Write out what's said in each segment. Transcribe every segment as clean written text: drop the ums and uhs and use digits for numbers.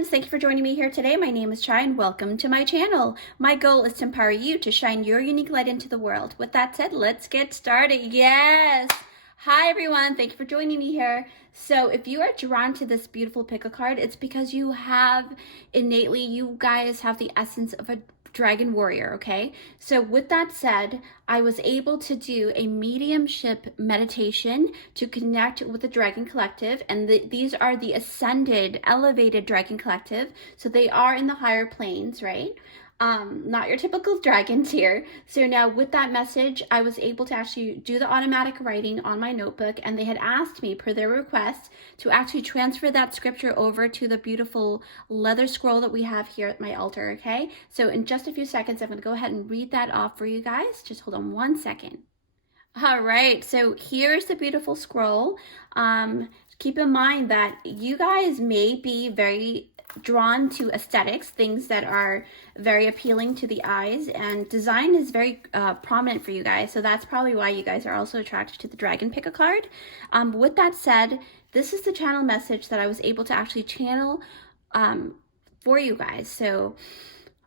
friends, thank you for joining me here today. My name is Chai and welcome to my channel. My goal is to empower you to shine your unique light into the world. With that said, let's get started. Yes! Hi everyone, thank you for joining me here. So if you are drawn to this beautiful pick a card, it's because you have innately, you guys have the essence of a dragon warrior, okay? So with that said, I was able to do a mediumship meditation to connect with the Dragon Collective, and these are the ascended, elevated Dragon Collective, so they are in the higher planes, right? Not your typical dragons here. So now with that message, I was able to actually do the automatic writing on my notebook, and they had asked me per their request to actually transfer that scripture over to the beautiful leather scroll that we have here at my altar, okay? So in just a few seconds, I'm going to go ahead and read that off for you guys. Just hold on one second. All right, so here's the beautiful scroll. Keep in mind that you guys may be very drawn to aesthetics, things that are very appealing to the eyes, and design is very prominent for you guys, so that's probably why you guys are also attracted to the Dragon Pick a Card. With that said, this is the channel message that I was able to actually channel for you guys. So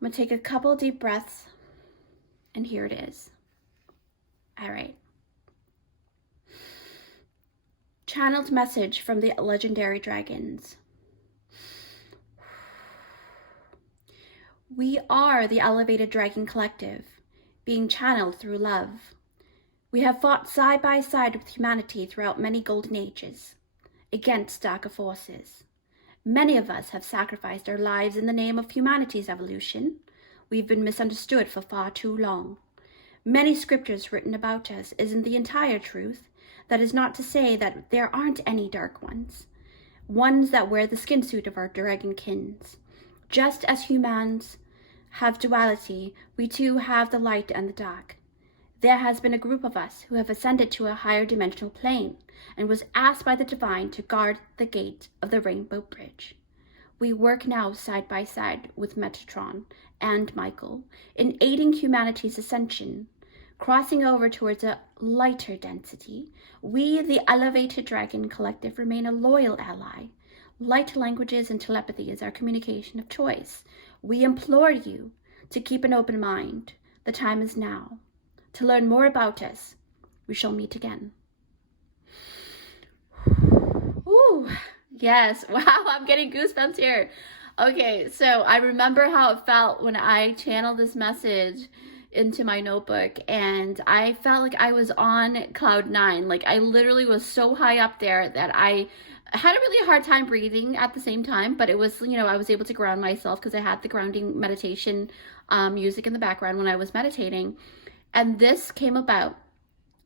I'm gonna take a couple deep breaths, and here it is. All right. Channeled message from the legendary dragons. We are the elevated Dragon Collective, being channeled through love. We have fought side by side with humanity throughout many golden ages, against darker forces. Many of us have sacrificed our lives in the name of humanity's evolution. We've been misunderstood for far too long. Many scriptures written about us isn't the entire truth. That is not to say that there aren't any dark ones that wear the skin suit of our dragon kins. Just as humans have duality, we too have the light and the dark. There has been a group of us who have ascended to a higher dimensional plane and was asked by the divine to guard the gate of the Rainbow Bridge. We work now side by side with Metatron and Michael in aiding humanity's ascension, crossing over towards a lighter density. We, the elevated Dragon Collective, remain a loyal ally. Light languages and telepathy is our communication of choice. We implore you to keep an open mind. The time is now. To learn more about us, we shall meet again. Ooh, yes. Wow, I'm getting goosebumps here. Okay, so I remember how it felt when I channeled this message into my notebook, and I felt like I was on cloud 9. Like I literally was so high up there that I had a really hard time breathing at the same time, but it was, you know, I was able to ground myself because I had the grounding meditation music in the background when I was meditating, and this came about.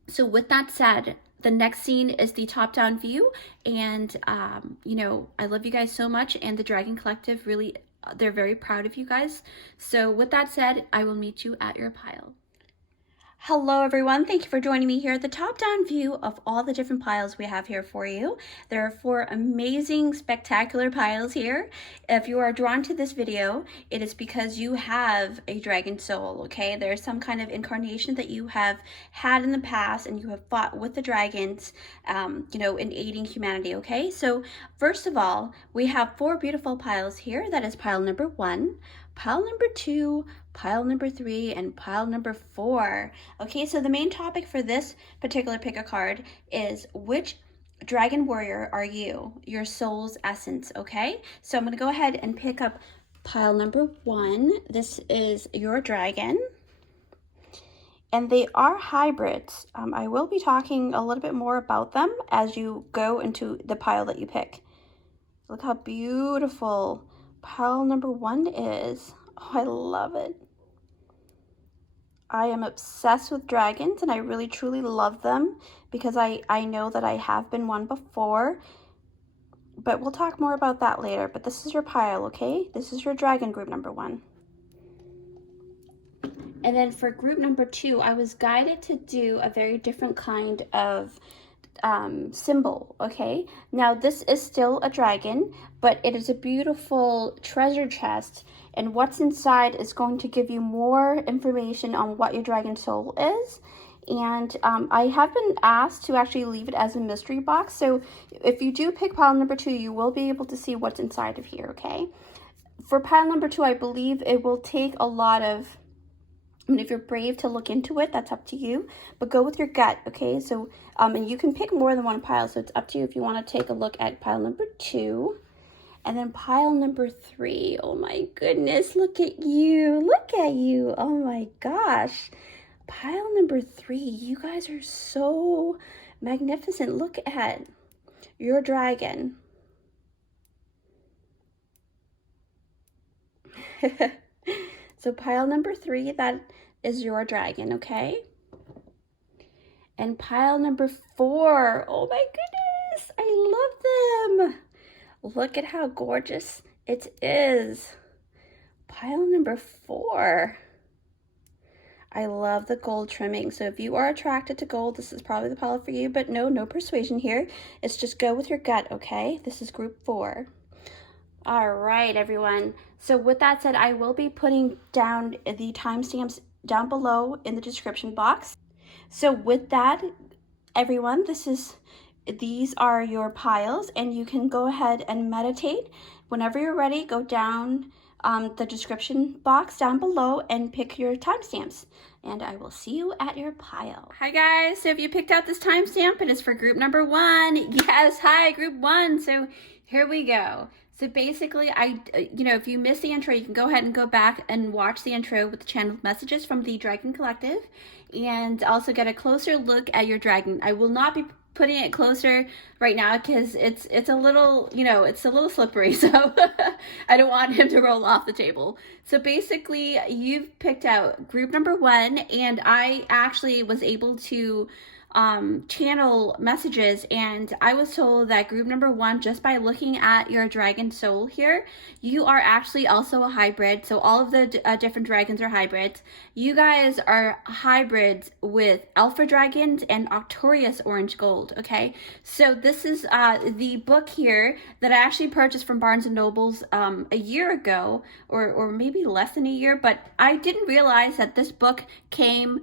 So with that said, the next scene is the top-down view, and you know, I love you guys so much, and the Dragon Collective really, they're very proud of you guys. So with that said, I will meet you at your pile. Hello everyone, thank you for joining me here at the top-down view of all the different piles we have here for you. There are 4 amazing, spectacular piles here. If you are drawn to this video, it is because you have a dragon soul, okay? There's some kind of incarnation that you have had in the past, and you have fought with the dragons, you know, in aiding humanity, okay? So first of all, we have 4 beautiful piles here. That is pile number 1, pile number 2, pile number 3, and pile number 4. Okay, so the main topic for this particular pick a card is which dragon warrior are you? Your soul's essence, okay? So I'm going to go ahead and pick up pile number 1. This is your dragon. And they are hybrids. I will be talking a little bit more about them as you go into the pile that you pick. Look how beautiful pile number 1 is. Oh, I love it. I am obsessed with dragons, and I really truly love them because I know that I have been one before, but we'll talk more about that later. But this is your pile, okay? This is your dragon group number 1. And then for group number 2, I was guided to do a very different kind of symbol, okay? Now this is still a dragon, but it is a beautiful treasure chest, and what's inside is going to give you more information on what your dragon soul is And I have been asked to actually leave it as a mystery box. So if you do pick pile number 2, you will be able to see what's inside of here, okay? For pile number 2, I believe it will take a lot of, I mean, if you're brave to look into it, that's up to you, but go with your gut, okay? So, and you can pick more than one pile, so it's up to you if you want to take a look at pile number 2. And then pile number 3, oh my goodness, look at you, oh my gosh. Pile number 3, you guys are so magnificent. Look at your dragon. So pile number 3, that is your dragon, okay? And pile number 4, oh my goodness, I love them. Look at how gorgeous it is. Pile number 4. I love the gold trimming. So if you are attracted to gold, this is probably the pile for you, but no persuasion here. It's just go with your gut, okay? This is group 4. All right, everyone. So with that said, I will be putting down the timestamps down below in the description box. So with that, everyone, these are your piles, and you can go ahead and meditate. Whenever you're ready, go down the description box down below and pick your timestamps, and I will see you at your pile. Hi guys, so if you picked out this timestamp, it is for group number 1. Yes, hi, group 1. So here we go. So basically, if you missed the intro, you can go ahead and go back and watch the intro with the channeled messages from the Dragon Collective, and also get a closer look at your dragon. I will not be putting it closer right now because it's a little, it's a little slippery, so I don't want him to roll off the table. So basically, you've picked out group number 1, and I actually was able to channel messages, and I was told that group number 1, just by looking at your dragon soul here, you are actually also a hybrid. So all of the different dragons are hybrids. You guys are hybrids with alpha dragons and Arcturus orange gold, okay? So this is the book here that I actually purchased from Barnes & Noble's a year ago, or maybe less than a year, but I didn't realize that this book came,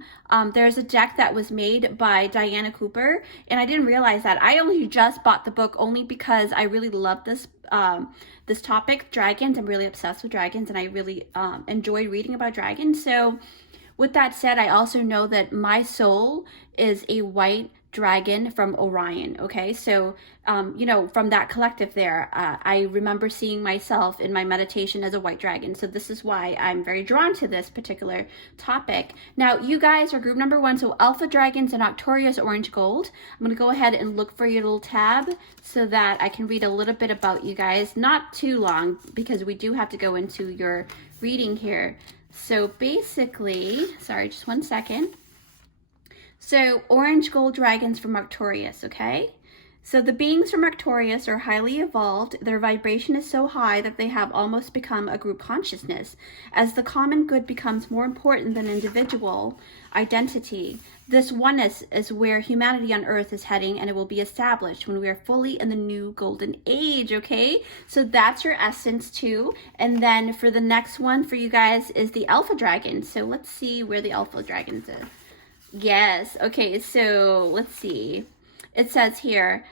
there's a deck that was made by Diana Cooper, and I didn't realize that. I only just bought the book only because I really love this this topic, dragons. I'm really obsessed with dragons, and I really enjoy reading about dragons. So with that said, I also know that my soul is a white dragon from Orion, okay? So, from that collective there, I remember seeing myself in my meditation as a white dragon. So this is why I'm very drawn to this particular topic. Now, you guys are group number 1, so alpha dragons and Arcturus orange gold. I'm going to go ahead and look for your little tab so that I can read a little bit about you guys. Not too long, because we do have to go into your reading here. So basically, sorry, just one second. So orange gold dragons from Arcturus, okay? So the beings from Arcturus are highly evolved. Their vibration is so high that they have almost become a group consciousness. As the common good becomes more important than individual identity, this oneness is where humanity on Earth is heading, and it will be established when we are fully in the new golden age, okay? So that's your essence too. And then for the next one for you guys is the alpha dragon. So let's see where the alpha dragons is. Yes, okay, so let's see. It says here,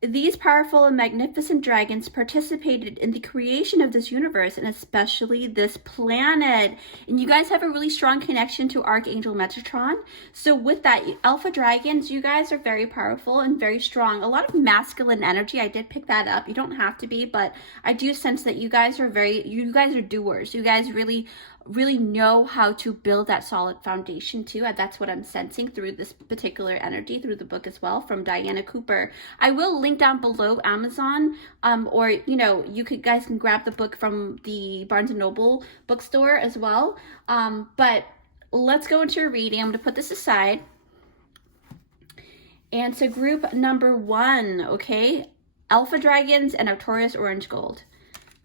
these powerful and magnificent dragons participated in the creation of this universe, and especially this planet. And you guys have a really strong connection to Archangel Metatron. So with that, alpha dragons, you guys are very powerful and very strong. A lot of masculine energy. I did pick that up. You don't have to be, but I do sense that you guys are doers. You guys really know how to build that solid foundation too. And that's what I'm sensing through this particular energy, through the book as well, from Diana Cooper. I will link down below Amazon, or you guys can grab the book from the Barnes & Noble bookstore as well. But let's go into a reading. I'm going to put this aside. And so group number 1, okay, alpha dragons and Arcturus orange gold.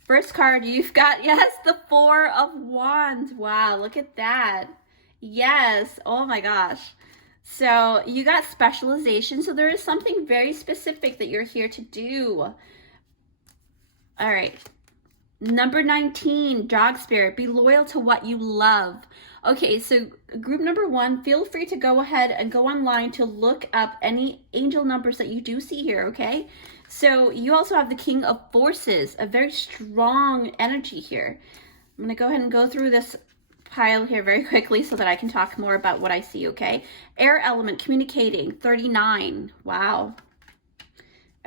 First card, you've got, yes, the 4 of Wands. Wow, look at that. Yes, oh my gosh. So you got specialization. So there is something very specific that you're here to do. All right. Number 19, dog spirit, be loyal to what you love. Okay, so group number 1, feel free to go ahead and go online to look up any angel numbers that you do see here, okay? So you also have the King of Forces, a very strong energy here. I'm going to go ahead and go through this pile here very quickly so that I can talk more about what I see, okay? Air element, communicating, 39. Wow.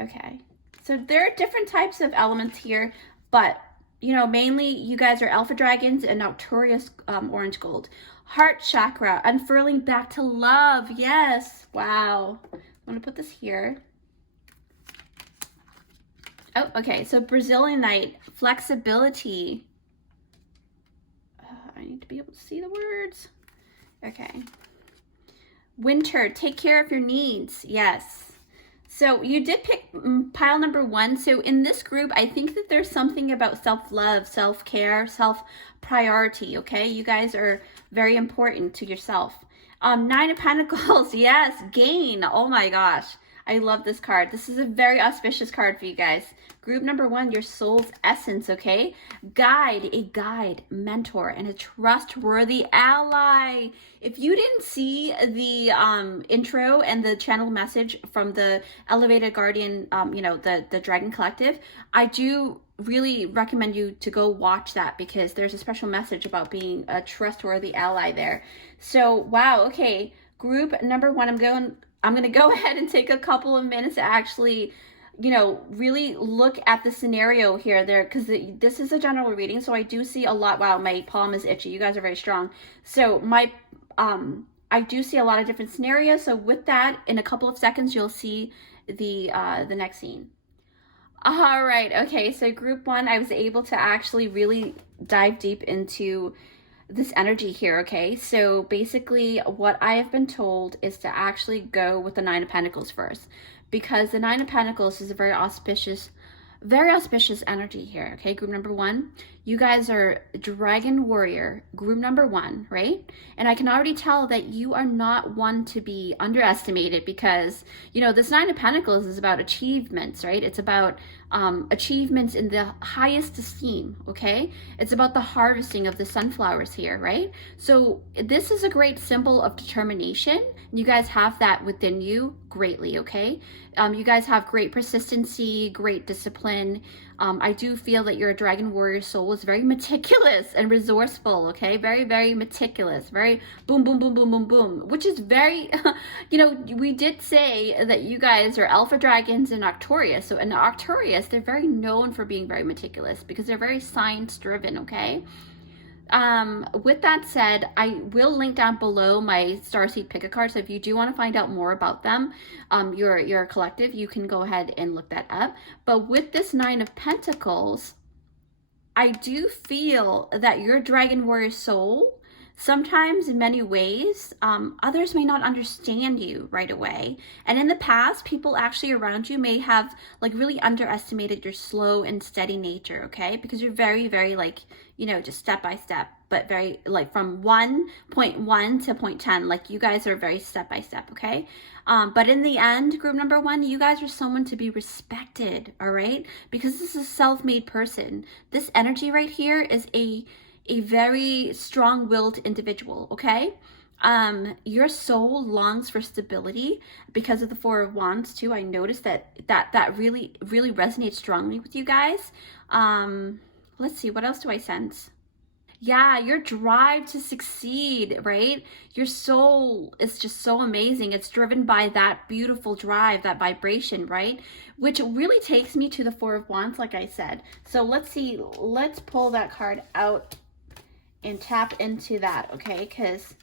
Okay. So there are different types of elements here, but you know, mainly you guys are alpha dragons and Arcturus orange gold. Heart chakra, unfurling back to love. Yes. Wow. I'm going to put this here. Oh, okay. So Brazilian night, flexibility. I need to be able to see the words. Okay. Winter, take care of your needs. Yes. So you did pick pile number 1. So in this group, I think that there's something about self-love, self-care, self-priority, okay? You guys are very important to yourself. 9 of Pentacles, yes, gain. Oh my gosh. I love this card. This is a very auspicious card for you guys. Group number 1, your soul's essence, okay? Guide, a guide, mentor, and a trustworthy ally. If you didn't see the intro and the channel message from the Elevated Guardian, you know, the Dragon Collective, I do really recommend you to go watch that because there's a special message about being a trustworthy ally there. So, wow, okay. Group number 1, I'm going to go ahead and take a couple of minutes to actually, you know, really look at the scenario here there, because this is a general reading, so I do see a lot. Wow, my palm is itchy. You guys are very strong. So I do see a lot of different scenarios. So with that, in a couple of seconds, you'll see the next scene. All right, okay, so group 1, I was able to actually really dive deep into this energy here, okay? So basically what I have been told is to actually go with the 9 of Pentacles first, because the 9 of Pentacles is a very auspicious energy here, okay? Group number 1, you guys are Dragon Warrior, group number 1, right? And I can already tell that you are not one to be underestimated because, you know, this 9 of Pentacles is about achievements, right? It's about achievements in the highest esteem, okay? It's about the harvesting of the sunflowers here, right? So this is a great symbol of determination. You guys have that within you greatly, okay? You guys have great persistency, great discipline. I do feel that your Dragon Warrior soul is very meticulous and resourceful, okay? Very, very meticulous, very boom, boom, boom, boom, boom, boom, which is very, you know, we did say that you guys are alpha dragons in Arcturus. So in Arcturus, they're very known for being very meticulous because they're very science driven, okay? With that said, I will link down below my Starseed Pick-a-Card. So if you do want to find out more about them, your collective, you can go ahead and look that up. But with this 9 of Pentacles, I do feel that your Dragon Warrior soul, sometimes in many ways, others may not understand you right away. And in the past, people actually around you may have like really underestimated your slow and steady nature, okay? Because you're very, very like, you know, just step by step, but very like from 1.1 to 0.10, like you guys are very step by step, okay? But in the end, group number 1, you guys are someone to be respected, all right? Because this is a self-made person. This energy right here is a very strong-willed individual, okay? Your soul longs for stability because of the 4 of Wands too. I noticed that really resonates strongly with you guys. Let's see, what else do I sense? Yeah, your drive to succeed, right? Your soul is just so amazing. It's driven by that beautiful drive, that vibration, right? Which really takes me to the 4 of Wands, like I said. So let's see, let's pull that card out and tap into that, okay? Because,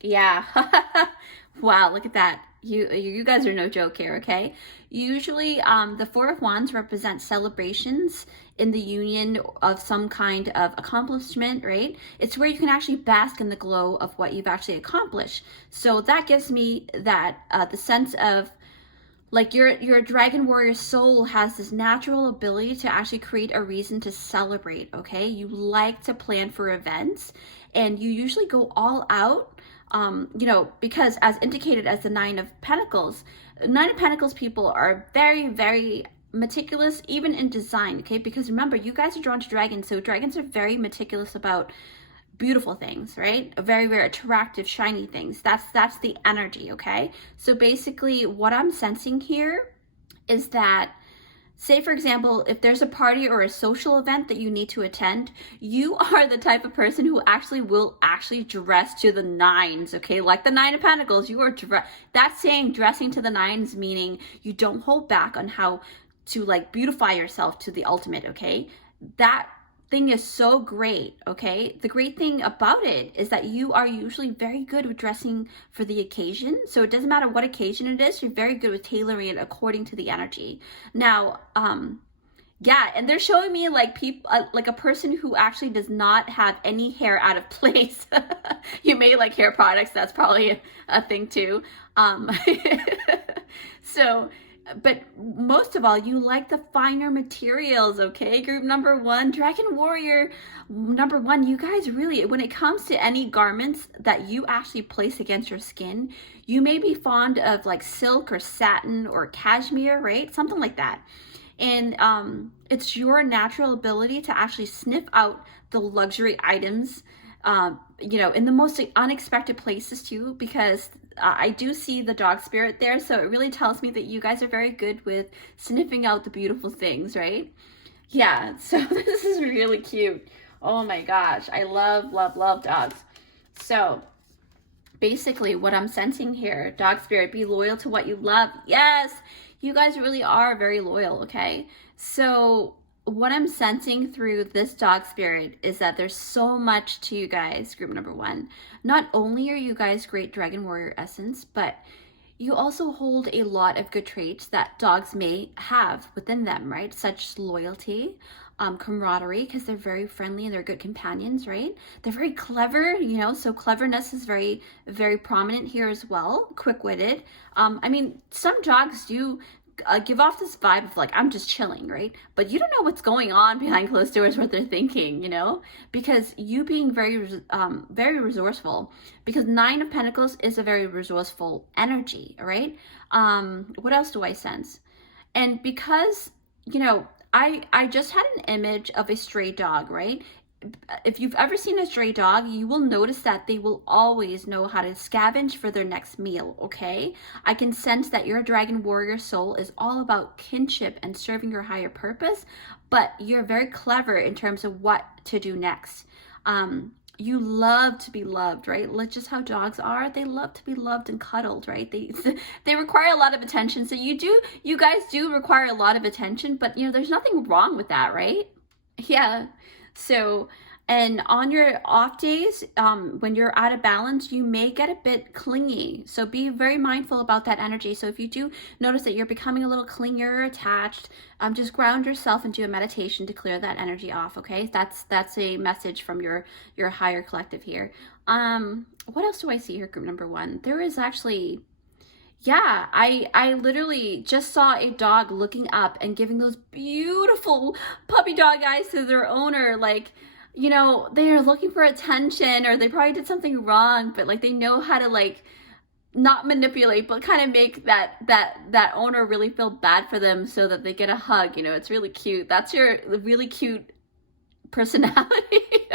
yeah. Wow, look at that. You guys are no joke here, okay? Usually, the 4 of Wands represents celebrations in the union of some kind of accomplishment, right? It's where you can actually bask in the glow of what you've actually accomplished. So that gives me that the sense of like your Dragon Warrior soul has this natural ability to actually create a reason to celebrate, okay? You like to plan for events and you usually go all out. You know, because as indicated as the 9 of Pentacles, 9 of Pentacles people are very, very meticulous even in design, okay? Because remember, you guys are drawn to dragons, so dragons are very meticulous about beautiful things, right? Very, very attractive, shiny things. That's the energy, okay? So basically what I'm sensing here is that, say for example, if there's a party or a social event that you need to attend, you are the type of person who will dress to the nines, okay? Like the Nine of Pentacles, you are that's saying dressing to the nines, meaning you don't hold back on how to like beautify yourself to the ultimate, okay? That thing is so great, okay? The great thing about it is that you are usually very good with dressing for the occasion. So it doesn't matter what occasion it is, you're very good with tailoring it according to the energy. Now, yeah, and they're showing me like people, like a person who actually does not have any hair out of place. You may like hair products, that's probably a thing too. So, but most of all, you like the finer materials, okay? Group number one, Dragon Warrior number one, you guys really, when it comes to any garments that you actually place against your skin, you may be fond of like silk or satin or cashmere, right? Something like that. And it's your natural ability to actually sniff out the luxury items, you know, in the most unexpected places too, because I do see the dog spirit there. So it really tells me that you guys are very good with sniffing out the beautiful things, right? Yeah, so this is really cute. Oh my gosh, I love, love, love dogs. So basically what I'm sensing here, dog spirit, be loyal to what you love. Yes, you guys really are very loyal, okay? So what I'm sensing through this dog spirit is that there's so much to you guys, group number one. Not only are you guys great Dragon Warrior essence, but you also hold a lot of good traits that dogs may have within them, right? Such loyalty, camaraderie, because they're very friendly and they're good companions, right? They're very clever, you know, so cleverness is very, very prominent here as well. Quick-witted. I mean, some dogs do give off this vibe of like, I'm just chilling, right? But you don't know what's going on behind closed doors, what they're thinking, you know, because you being very, very resourceful, because Nine of Pentacles is a very resourceful energy, right? What else do I sense? And because, you know, I just had an image of a stray dog, right? If you've ever seen a stray dog, you will notice that they will always know how to scavenge for their next meal, okay? I can sense that your Dragon Warrior soul is all about kinship and serving your higher purpose, but you're very clever in terms of what to do next. You love to be loved, right? Like just how dogs are, they love to be loved and cuddled, right? They require a lot of attention. So you guys do require a lot of attention, but you know, there's nothing wrong with that, right? Yeah. So, and on your off days, when you're out of balance, you may get a bit clingy. So be very mindful about that energy. So if you do notice that you're becoming a little clingy or attached, just ground yourself and do a meditation to clear that energy off, okay? That's a message from your higher collective here. What else do I see here, group number one? There is actually... yeah, I literally just saw a dog looking up and giving those beautiful puppy dog eyes to their owner. Like, you know, they are looking for attention, or they probably did something wrong, but like they know how to like not manipulate, but kind of make that owner really feel bad for them so that they get a hug. You know, it's really cute. That's your really cute personality.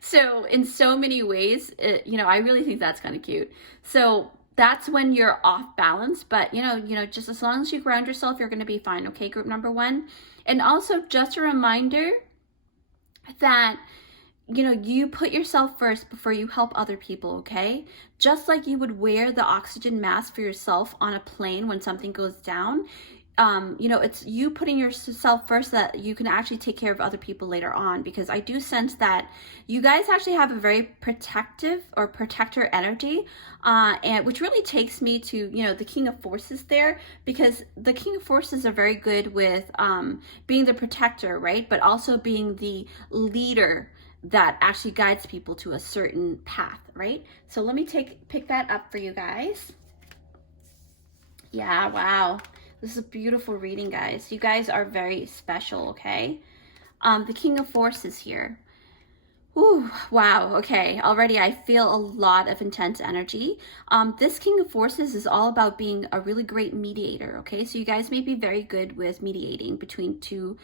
So in so many ways, you know, I really think that's kind of cute. So that's when you're off balance, but you know, just as long as you ground yourself, you're going to be fine. Okay, group number one. And also just a reminder that, you know, you put yourself first before you help other people, okay? Just like you would wear the oxygen mask for yourself on a plane when something goes down, you know, it's you putting yourself first so that you can actually take care of other people later on, because I do sense that you guys actually have a very protective or protector energy, and which really takes me to, you know, the King of Forces there, because the King of Forces are very good with being the protector, right? But also being the leader that actually guides people to a certain path, right? So let me pick that up for you guys. Yeah, wow. This is a beautiful reading, guys. You guys are very special, okay? The King of Forces here. Ooh, wow. Okay. Already I feel a lot of intense energy. This King of Forces is all about being a really great mediator. Okay. So you guys may be very good with mediating between two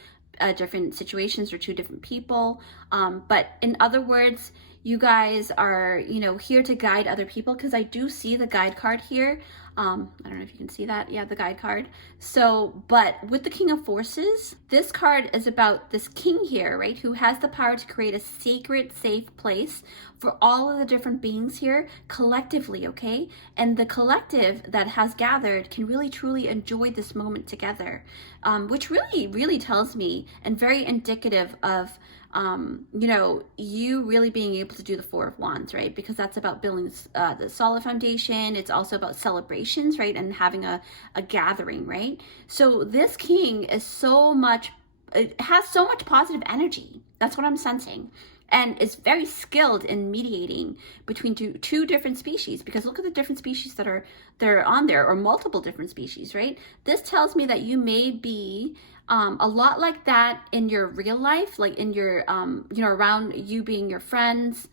different situations or two different people. But in other words, you guys are, here to guide other people, because I do see the guide card here. I don't know if you can see that. Yeah, the guide card. So, but with the King of Forces, this card is about this king here, right? Who has the power to create a sacred, safe place for all of the different beings here collectively, okay? And the collective that has gathered can really, truly enjoy this moment together, which really, really tells me and very indicative of you really being able to do the Four of Wands, right? Because that's about building the solid foundation. It's also about celebrations, right? And having a gathering, right? So this king is it has so much positive energy. That's what I'm sensing. And is very skilled in mediating between two different species, because look at the different species that are on there, or multiple different species, right? This tells me that you may be a lot like that in your real life, like in your, around you being your friends,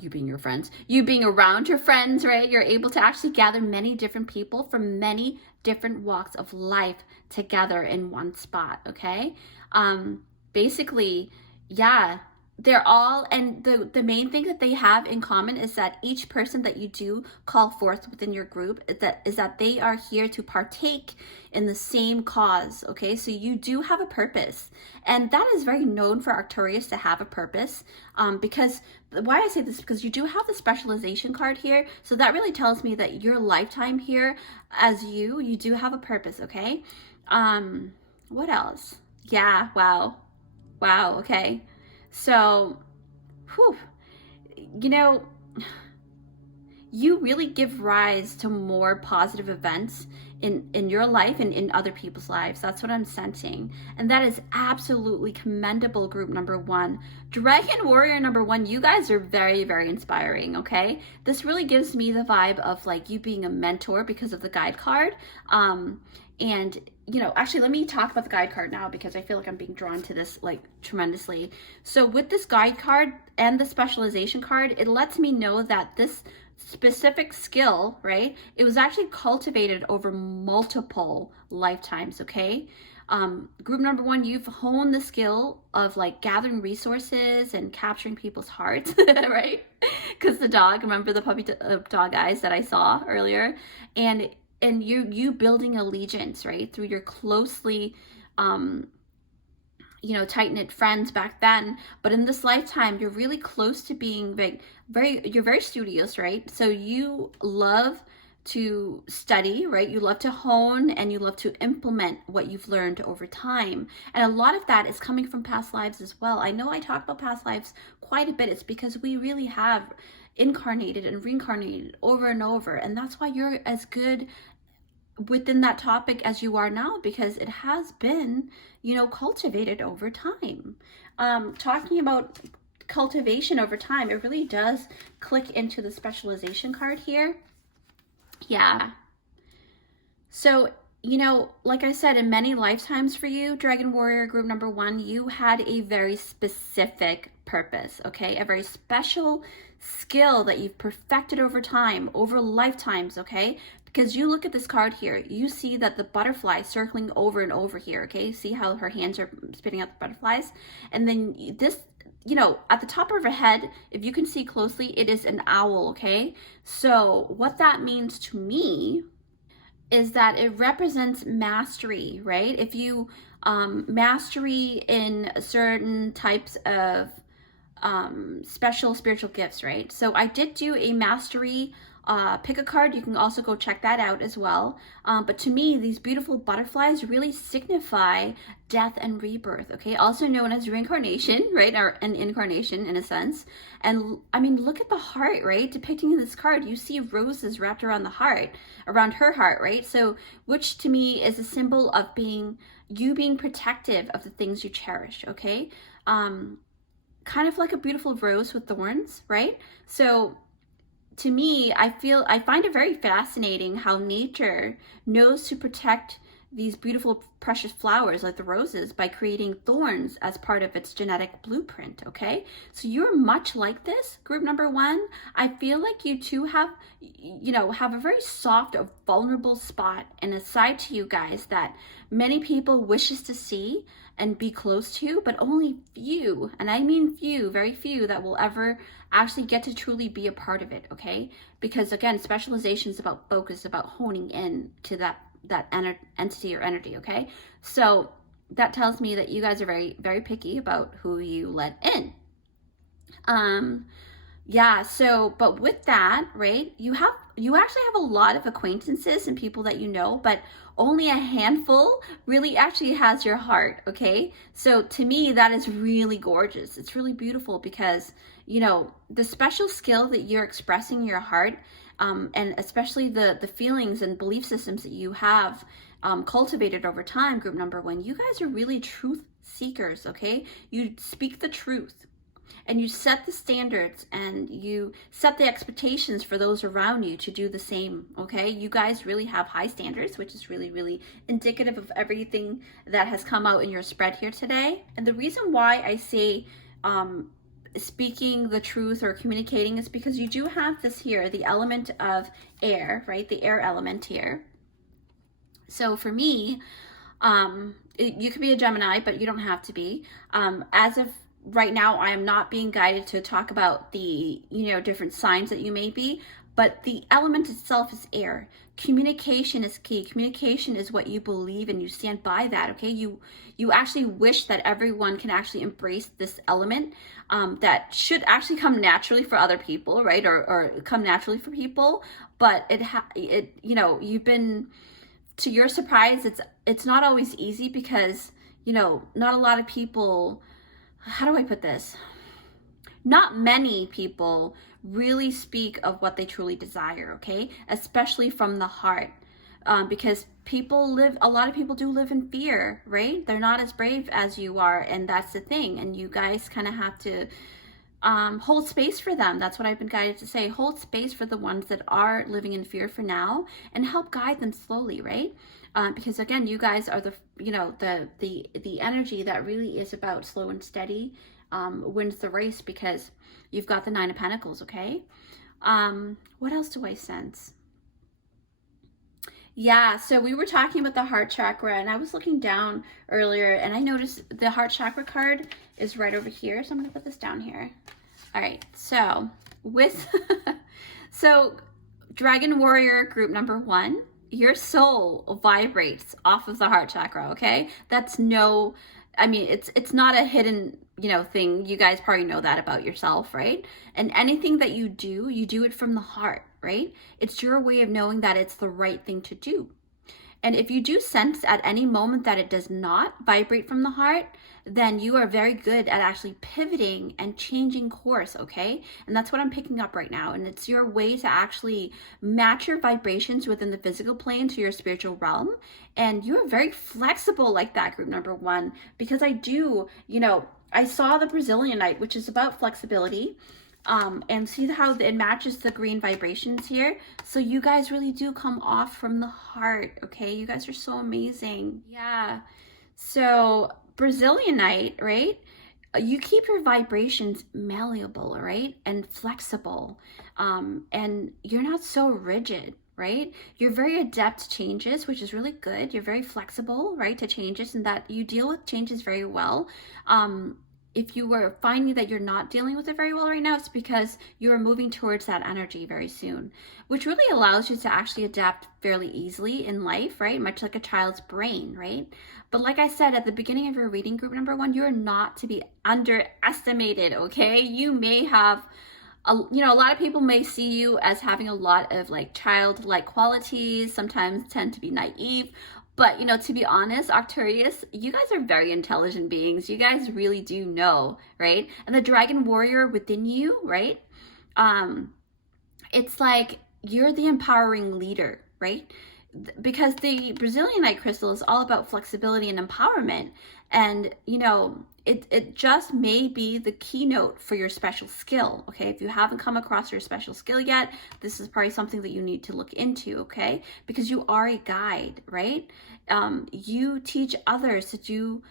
you being around your friends, right? You're able to actually gather many different people from many different walks of life together in one spot, okay? Basically, yeah, they're all, and the main thing that they have in common is that each person that you do call forth within your group is that they are here to partake in the same cause, okay? So you do have a purpose, and that is very known for Arcturus to have a purpose, because why I say this, because you do have the specialization card here, so that really tells me that your lifetime here as you do have a purpose, okay? What else? Yeah, wow, okay. So, whew, you know, you really give rise to more positive events in your life and in other people's lives. That's what I'm sensing. And that is absolutely commendable, group number one. Dragon Warrior number one, you guys are very, very inspiring, okay? This really gives me the vibe of like you being a mentor because of the guide card. And actually, let me talk about the guide card now, because I feel like I'm being drawn to this like tremendously. So with this guide card and the specialization card, it lets me know that this specific skill, right, it was actually cultivated over multiple lifetimes, okay? Group number one, you've honed the skill of like gathering resources and capturing people's hearts, right? Because the dog, remember the puppy dog eyes that I saw earlier? And you building allegiance, right, through your closely tight-knit friends back then. But in this lifetime, you're really close to being you're very studious, right? So you love to study, right? You love to hone, and you love to implement what you've learned over time. And a lot of that is coming from past lives as well. I know I talk about past lives quite a bit. It's because we really have incarnated and reincarnated over and over. And that's why you're as good within that topic as you are now, because it has been, cultivated over time. Talking about cultivation over time, it really does click into the specialization card here. Yeah. So, like I said, in many lifetimes for you, Dragon Warrior group number one, you had a very specific purpose, okay? A very special skill that you've perfected over time, over lifetimes, okay? Because you look at this card here, you see that the butterfly is circling over and over here, okay? See how her hands are spitting out the butterflies? And then this, at the top of her head, if you can see closely, it is an owl, okay? So what that means to me is that it represents mastery, right? If you mastery in certain types of special spiritual gifts, right? So I did do a mastery pick a card. You can also go check that out as well. But to me, these beautiful butterflies really signify death and rebirth, okay? Also known as reincarnation, right? Or an incarnation in a sense. And I mean, look at the heart, right? Depicting in this card, you see roses wrapped around the heart, around her heart, right? So, which to me is a symbol of you being protective of the things you cherish, okay? Kind of like a beautiful rose with thorns, right? So to me, I find it very fascinating how nature knows to protect these beautiful precious flowers like the roses by creating thorns as part of its genetic blueprint, okay? So you're much like this, group number 1. I feel like you two have, have a very soft, vulnerable spot and a side to you guys that many people wishes to see and be close to, but only few, and I mean few, very few, that will ever actually get to truly be a part of it, okay? Because again, specialization is about focus, about honing in to that entity or energy, okay? So that tells me that you guys are very, very picky about who you let in. Yeah, so, but with that, right, you actually have a lot of acquaintances and people that you know, but only a handful really actually has your heart, okay? So to me, that is really gorgeous. It's really beautiful because, the special skill that you're expressing in your heart, and especially the feelings and belief systems that you have cultivated over time, group number 1, you guys are really truth seekers, okay? You speak the truth. And you set the standards and you set the expectations for those around you to do the same, okay? You guys really have high standards, which is really, really indicative of everything that has come out in your spread here today. And the reason why I say speaking the truth or communicating is because you do have this here, the element of air, right? The air element here. So for me, you could be a Gemini, but you don't have to be. As of right now, I am not being guided to talk about the, different signs that you may be, but the element itself is air. Communication is key. Communication is what you believe and you stand by that, okay? You actually wish that everyone can actually embrace this element that should actually come naturally for other people, right? Or come naturally for people, but you've been, to your surprise, it's not always easy because, not a lot of people, how do I put this? Not many people really speak of what they truly desire, okay? Especially from the heart. Because a lot of people do live in fear, right? They're not as brave as you are, and that's the thing. And you guys kind of have to hold space for them. That's what I've been guided to say. Hold space for the ones that are living in fear for now and help guide them slowly, right? Because again, you guys are the energy that really is about slow and steady wins the race because you've got the 9 of Pentacles, okay? What else do I sense? Yeah, so we were talking about the heart chakra and I was looking down earlier and I noticed the heart chakra card is right over here. So I'm going to put this down here. All right, so so Dragon Warrior group number 1, your soul vibrates off of the heart chakra, okay? It's not a hidden, thing. You guys probably know that about yourself, right? And anything that you do it from the heart, right? It's your way of knowing that it's the right thing to do. And if you do sense at any moment that it does not vibrate from the heart, then you are very good at actually pivoting and changing course, okay? And that's what I'm picking up right now. And it's your way to actually match your vibrations within the physical plane to your spiritual realm. And you're very flexible like that, group number 1, because I saw the Brazilian Night, which is about flexibility. And see how it matches the green vibrations here. So you guys really do come off from the heart, okay? You guys are so amazing. Yeah. So Brazilian Night, right? You keep your vibrations malleable, right? And flexible. And you're not so rigid, right? You're very adept to changes, which is really good. You're very flexible, right, to changes, and that you deal with changes very well. If you were finding that you're not dealing with it very well right now, it's because you are moving towards that energy very soon, which really allows you to actually adapt fairly easily in life, right? Much like a child's brain, right? But like I said at the beginning of your reading, group number 1, you're not to be underestimated, okay? You may have, a lot of people may see you as having a lot of like childlike qualities, sometimes tend to be naive. But, to be honest, Arcturus, you guys are very intelligent beings. You guys really do know, right? And the Dragon Warrior within you, right? It's like you're the empowering leader, right? Because the Brazilian Night crystal is all about flexibility and empowerment. And, it just may be the keynote for your special skill, okay? If you haven't come across your special skill yet, this is probably something that you need to look into, okay? Because you are a guide, right? You teach others to do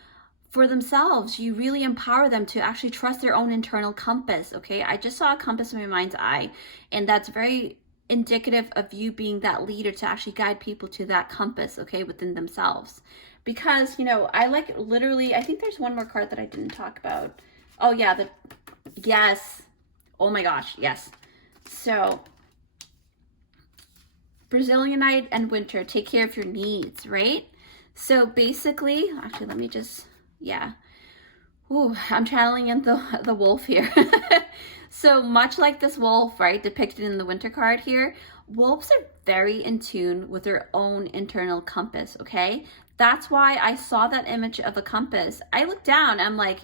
for themselves. You really empower them to actually trust their own internal compass, okay? I just saw a compass in my mind's eye, and that's very indicative of you being that leader to actually guide people to that compass, okay, within themselves. Because, you know, I like literally, I think there's one more card that I didn't talk about. Oh yeah, yes. Oh my gosh, yes. So, Brazilianite and winter, take care of your needs, right? So basically, actually, let me just, yeah. Ooh, I'm channeling in the wolf here. So much like this wolf, right, depicted in the winter card here, wolves are very in tune with their own internal compass, okay? That's why I saw that image of a compass. I looked down, I'm like,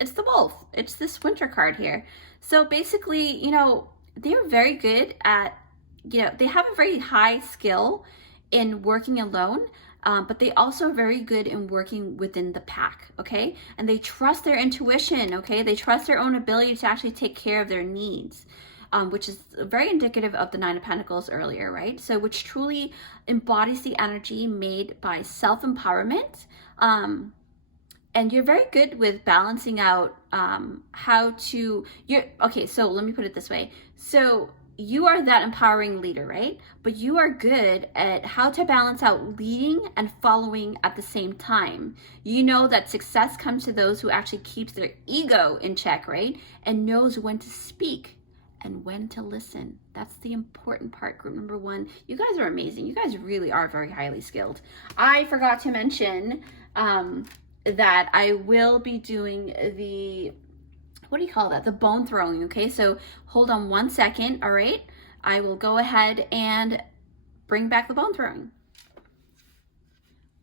it's the wolf. It's this winter card here. So basically, you know, they're very good at, you know, they have a very high skill in working alone. But they also are very good in working within the pack, okay? And they trust their intuition, okay? They trust their own ability to actually take care of their needs, which is very indicative of the Nine of Pentacles earlier, right? So which truly embodies the energy made by self-empowerment. And you're very good with balancing out okay, so let me put it this way. So you are that empowering leader, right? But you are good at how to balance out leading and following at the same time. You know that success comes to those who actually keeps their ego in check, right? And knows when to speak and when to listen. That's the important part, group number one. You guys are amazing. You guys really are very highly skilled. I forgot to mention that I will be doing the, what do you call that? The bone throwing, okay? So hold on 1 second, all right? I will go ahead and bring back the bone throwing.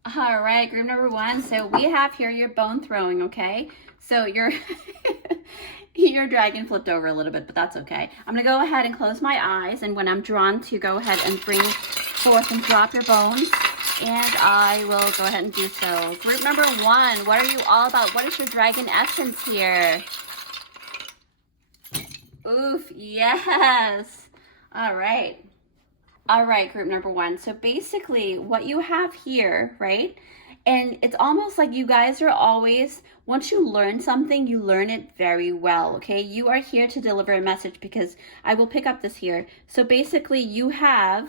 All right, group number one. So we have here your bone throwing, okay? So your dragon flipped over a little bit, but that's okay. I'm gonna go ahead and close my eyes, and when I'm drawn to go ahead and bring forth and drop your bones, and I will go ahead and do so. Group number one, what are you all about? What is your dragon essence here? Oof, yes. All right. All right, group number one. So basically what you have here, right? And it's almost like you guys are always, once you learn something, you learn it very well, okay? You are here to deliver a message, because I will pick up this here. So basically you have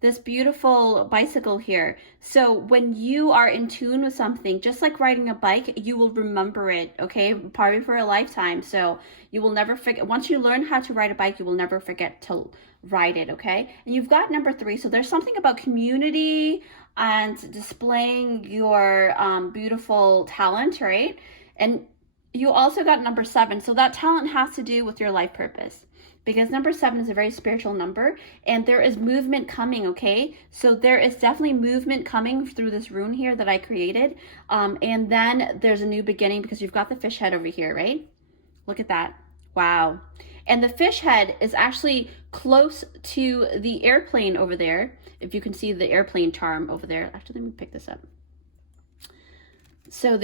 this beautiful bicycle here. So when you are in tune with something, just like riding a bike, you will remember it, okay? Probably for a lifetime. So you will never forget. Once you learn how to ride a bike, you will never forget to ride it, okay? And you've got number three. So there's something about community and displaying your beautiful talent, right? And you also got number seven. So that talent has to do with your life purpose, because number seven is a very spiritual number, and there is movement coming, okay? So there is definitely movement coming through this rune here that I created. And then there's a new beginning, because you've got the fish head over here, right? Look at that. Wow. And the fish head is actually close to the airplane over there. If you can see the airplane charm over there. Actually, let me pick this up. So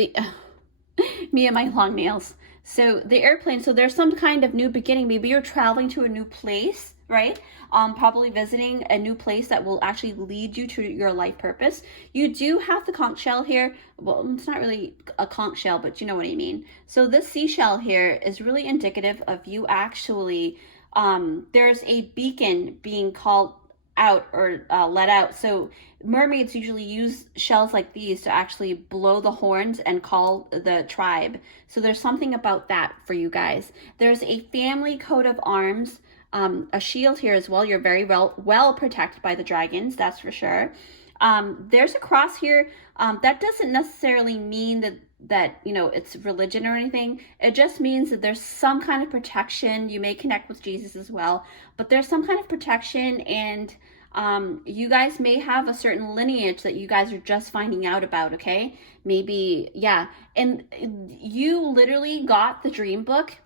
me and my long nails. So the airplane, so there's some kind of new beginning. Maybe you're traveling to a new place, right? Probably visiting a new place that will actually lead you to your life purpose. You do have the conch shell here. Well, it's not really a conch shell, but you know what I mean. So this seashell here is really indicative of you actually, there's a beacon being called out or let out. So mermaids usually use shells like these to actually blow the horns and call the tribe. So there's something about that for you guys. There's a family coat of arms, a shield here as well. You're very well protected by the dragons, that's for sure. There's a cross here. That doesn't necessarily mean that you know, it's religion or anything. It just means that there's some kind of protection. You may connect with Jesus as well, but there's some kind of protection, and you guys may have a certain lineage that you guys are just finding out about, okay? Maybe, yeah. And you literally got the dream book.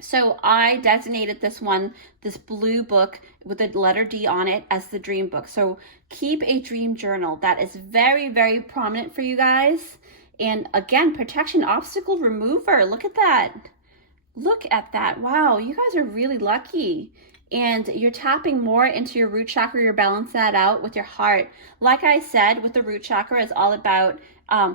So I designated this one, this blue book with the letter D on it, as the dream book. So keep a dream journal. That is very, very prominent for you guys. And again, protection obstacle remover. Look at that. Look at that. Wow, you guys are really lucky. And you're tapping more into your root chakra. You're balancing that out with your heart. Like I said, with the root chakra, it's all about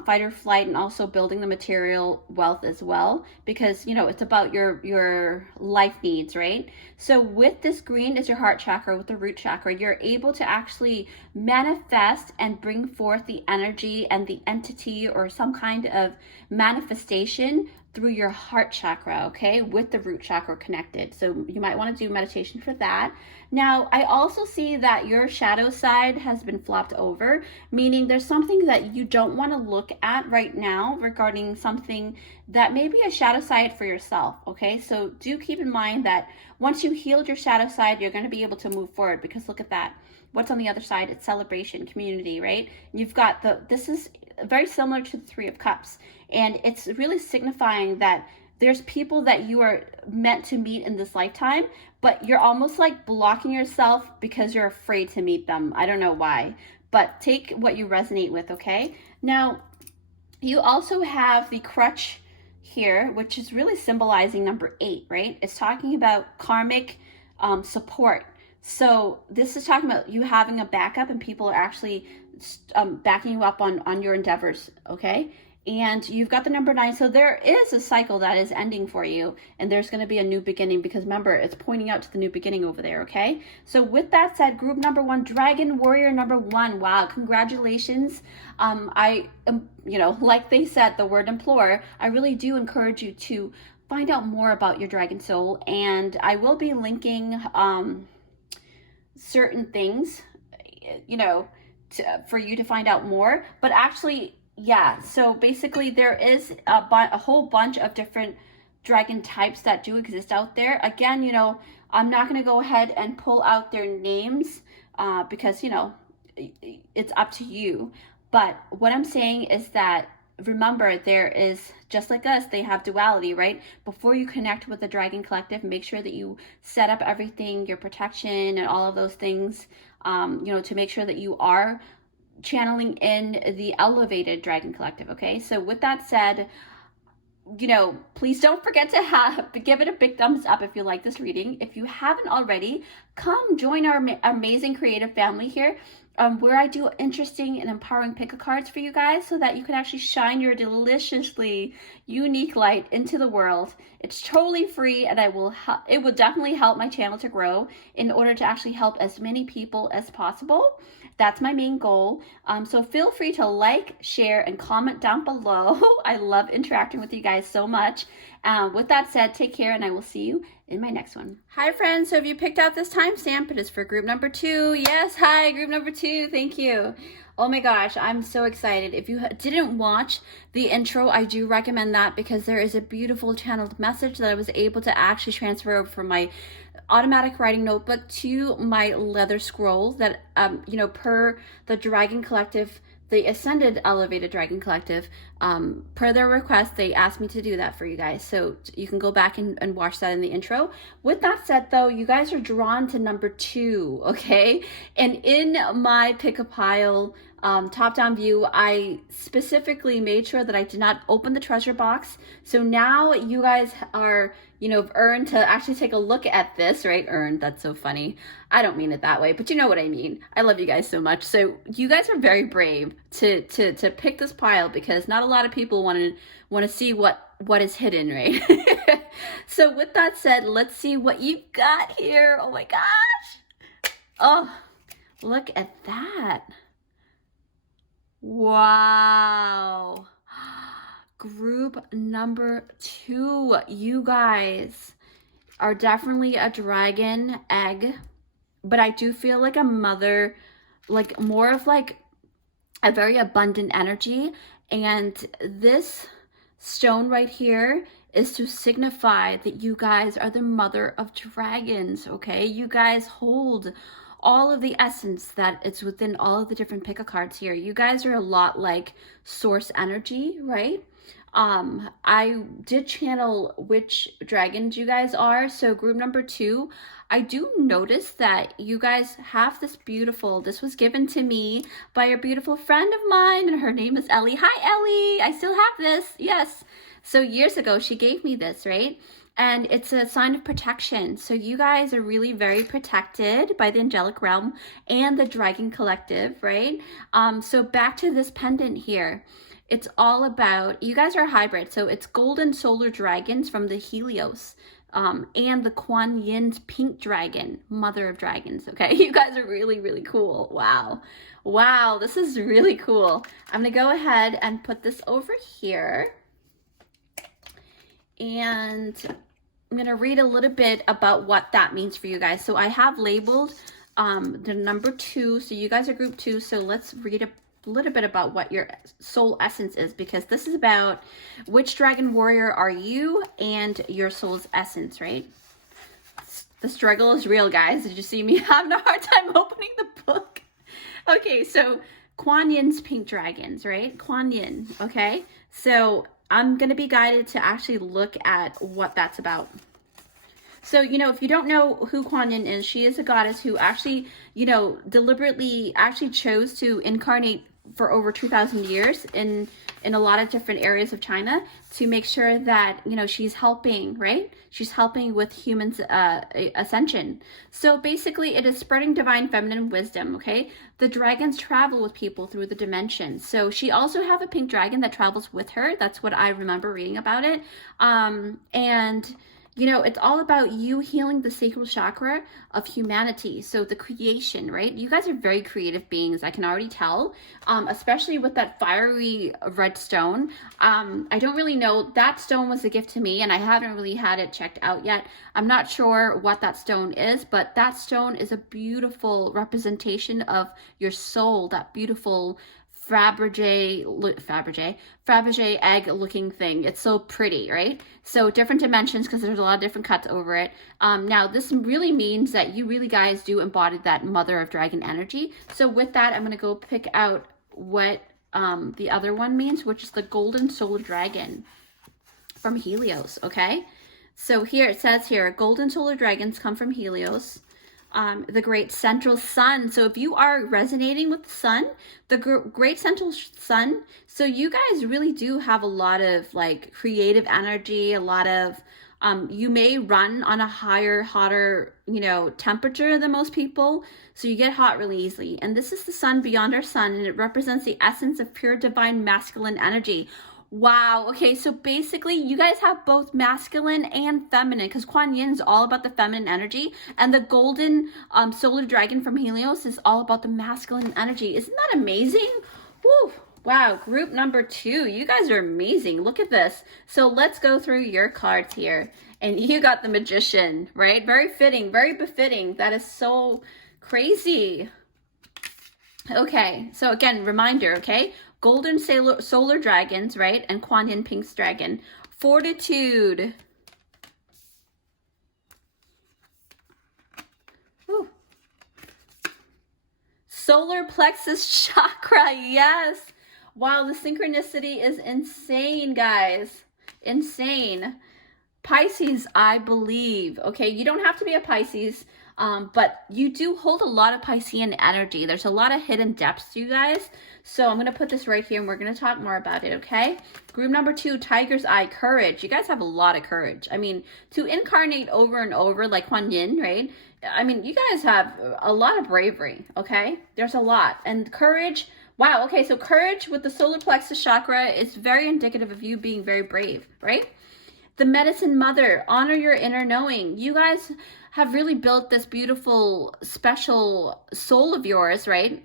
fight or flight, and also building the material wealth as well, because it's about your life needs, right? So with this green is your heart chakra. With the root chakra, you're able to actually manifest and bring forth the energy and the entity or some kind of manifestation through your heart chakra, okay, with the root chakra connected. So you might want to do meditation for that. Now, I also see that your shadow side has been flopped over, meaning there's something that you don't want to look at right now regarding something that may be a shadow side for yourself, okay? So do keep in mind that once you healed your shadow side, you're going to be able to move forward, because look at that. What's on the other side? It's celebration, community, right? You've got this is very similar to the Three of Cups, and it's really signifying that there's people that you are meant to meet in this lifetime, but you're almost like blocking yourself because you're afraid to meet them. I don't know why, but take what you resonate with, okay? Now, you also have the crutch here, which is really symbolizing number 8, right? It's talking about karmic support. So this is talking about you having a backup, and people are actually backing you up on your endeavors, okay? And you've got the number 9. So there is a cycle that is ending for you, and there's going to be a new beginning, because remember, it's pointing out to the new beginning over there, okay? So with that said, group number 1, Dragon Warrior number 1. Wow, congratulations. I am, like they said, the word implore, I really do encourage you to find out more about your dragon soul, and I will be linking certain things, for you to find out more. But actually, yeah, so basically there is a whole bunch of different dragon types that do exist out there. Again, I'm not going to go ahead and pull out their names because, it's up to you. But what I'm saying is that, remember, there is, just like us, they have duality, right? Before you connect with the Dragon Collective, make sure that you set up everything, your protection and all of those things, to make sure that you are channeling in the elevated Dragon Collective, okay? So with that said, please don't forget to give it a big thumbs up if you like this reading. If you haven't already, come join our amazing creative family here, where I do interesting and empowering pick cards for you guys, so that you can actually shine your deliciously unique light into the world. It's totally free, and it will definitely help my channel to grow in order to actually help as many people as possible. That's my main goal. So feel free to like, share, and comment down below. I love interacting with you guys so much. With that said, take care, and I will see you in my next one. Hi, friends. So if you picked out this timestamp, it is for group number 2. Yes, hi, group number 2. Thank you. Oh my gosh, I'm so excited. If you didn't watch the intro, I do recommend that, because there is a beautiful channeled message that I was able to actually transfer over from my automatic writing notebook to my leather scroll that, per the Dragon Collective, the Ascended Elevated Dragon Collective, per their request, they asked me to do that for you guys. So you can go back and watch that in the intro. With that said, though, you guys are drawn to number 2, okay? And in my pick-a-pile top-down view, I specifically made sure that I did not open the treasure box. So now you guys are, earned to actually take a look at this, right? Earned, that's so funny. I don't mean it that way, but you know what I mean. I love you guys so much. So you guys are very brave to pick this pile, because not a lot of people want to see what is hidden, right? So with that said, let's see what you've got here. Oh my gosh. Oh, look at that. Wow. Group number 2, you guys are definitely a dragon egg, but I do feel like a mother, like more of like a very abundant energy. And this stone right here is to signify that you guys are the mother of dragons, okay? You guys hold all of the essence that it's within all of the different pick-a-cards here. You guys are a lot like source energy, right? I did channel which dragons you guys are. So group number 2, I do notice that you guys have this was given to me by a beautiful friend of mine, and her name is Ellie. Hi, Ellie. I still have this. Yes. So years ago, she gave me this, right? And it's a sign of protection. So you guys are really very protected by the angelic realm and the dragon collective, right? So back to this pendant here. It's all about, you guys are a hybrid. So it's golden solar dragons from the Helios. And the Kuan Yin's pink dragon, mother of dragons. Okay, you guys are really, really cool. Wow. Wow, this is really cool. I'm gonna go ahead and put this over here. And I'm going to read a little bit about what that means for you guys. So I have labeled the number 2. So you guys are group 2. So let's read a little bit about what your soul essence is, because this is about which dragon warrior are you and your soul's essence, right? The struggle is real, guys. Did you see me having a hard time opening the book? Okay, so Kuan Yin's pink dragons, right? Kuan Yin, okay? So I'm going to be guided to actually look at what that's about. So, you know, if you don't know who Kuan Yin is, she is a goddess who actually, you know, deliberately actually chose to incarnate for over 2,000 years in a lot of different areas of China to make sure that, you know, she's helping, right? She's helping with humans' ascension. So basically it is spreading divine feminine wisdom, okay? The dragons travel with people through the dimensions. So she also have a pink dragon that travels with her. That's what I remember reading about it. And you know, it's all about you healing the sacral chakra of humanity. So the creation, right? You guys are very creative beings, I can already tell, especially with that fiery red stone. I don't really know. That stone was a gift to me, and I haven't really had it checked out yet. I'm not sure what that stone is, but that stone is a beautiful representation of your soul, that beautiful Fabergé egg looking thing. It's so pretty, right? So different dimensions, because there's a lot of different cuts over it. Now this really means that you really guys do embody that mother of dragon energy. So with that, I'm going to go pick out what the other one means, which is the golden solar dragon from Helios. Okay, so here it says here, golden solar dragons come from Helios, the great central sun. So if you are resonating with the sun, the great central sun, so you guys really do have a lot of like creative energy, a lot of you may run on a higher, hotter, you know, temperature than most people, so you get hot really easily. And this is the sun beyond our sun, and it represents the essence of pure divine masculine energy. Wow. Okay, so basically you guys have both masculine and feminine, because Kuan Yin is all about the feminine energy, and the golden solar dragon from Helios is all about the masculine energy. Isn't that amazing? Woo. Wow, group number 2. You guys are amazing. Look at this. So let's go through your cards here. And you got the Magician, right? Very fitting, very befitting. That is so crazy. Okay, so again, reminder, okay? Golden solar dragons, right? And Kuan Yin Pink's dragon. Fortitude. Ooh. Solar plexus chakra, yes. Wow, the synchronicity is insane, guys. Insane. Pisces, I believe. Okay, you don't have to be a Pisces, but you do hold a lot of Piscean energy. There's a lot of hidden depths to you guys. So I'm going to put this right here, and we're going to talk more about it, okay? Group number 2, Tiger's Eye, courage. You guys have a lot of courage. I mean, to incarnate over and over like Kuan Yin, right? I mean, you guys have a lot of bravery, okay? There's a lot. And courage, wow, okay, so courage with the solar plexus chakra is very indicative of you being very brave, right? The medicine mother, honor your inner knowing. You guys have really built this beautiful, special soul of yours, right?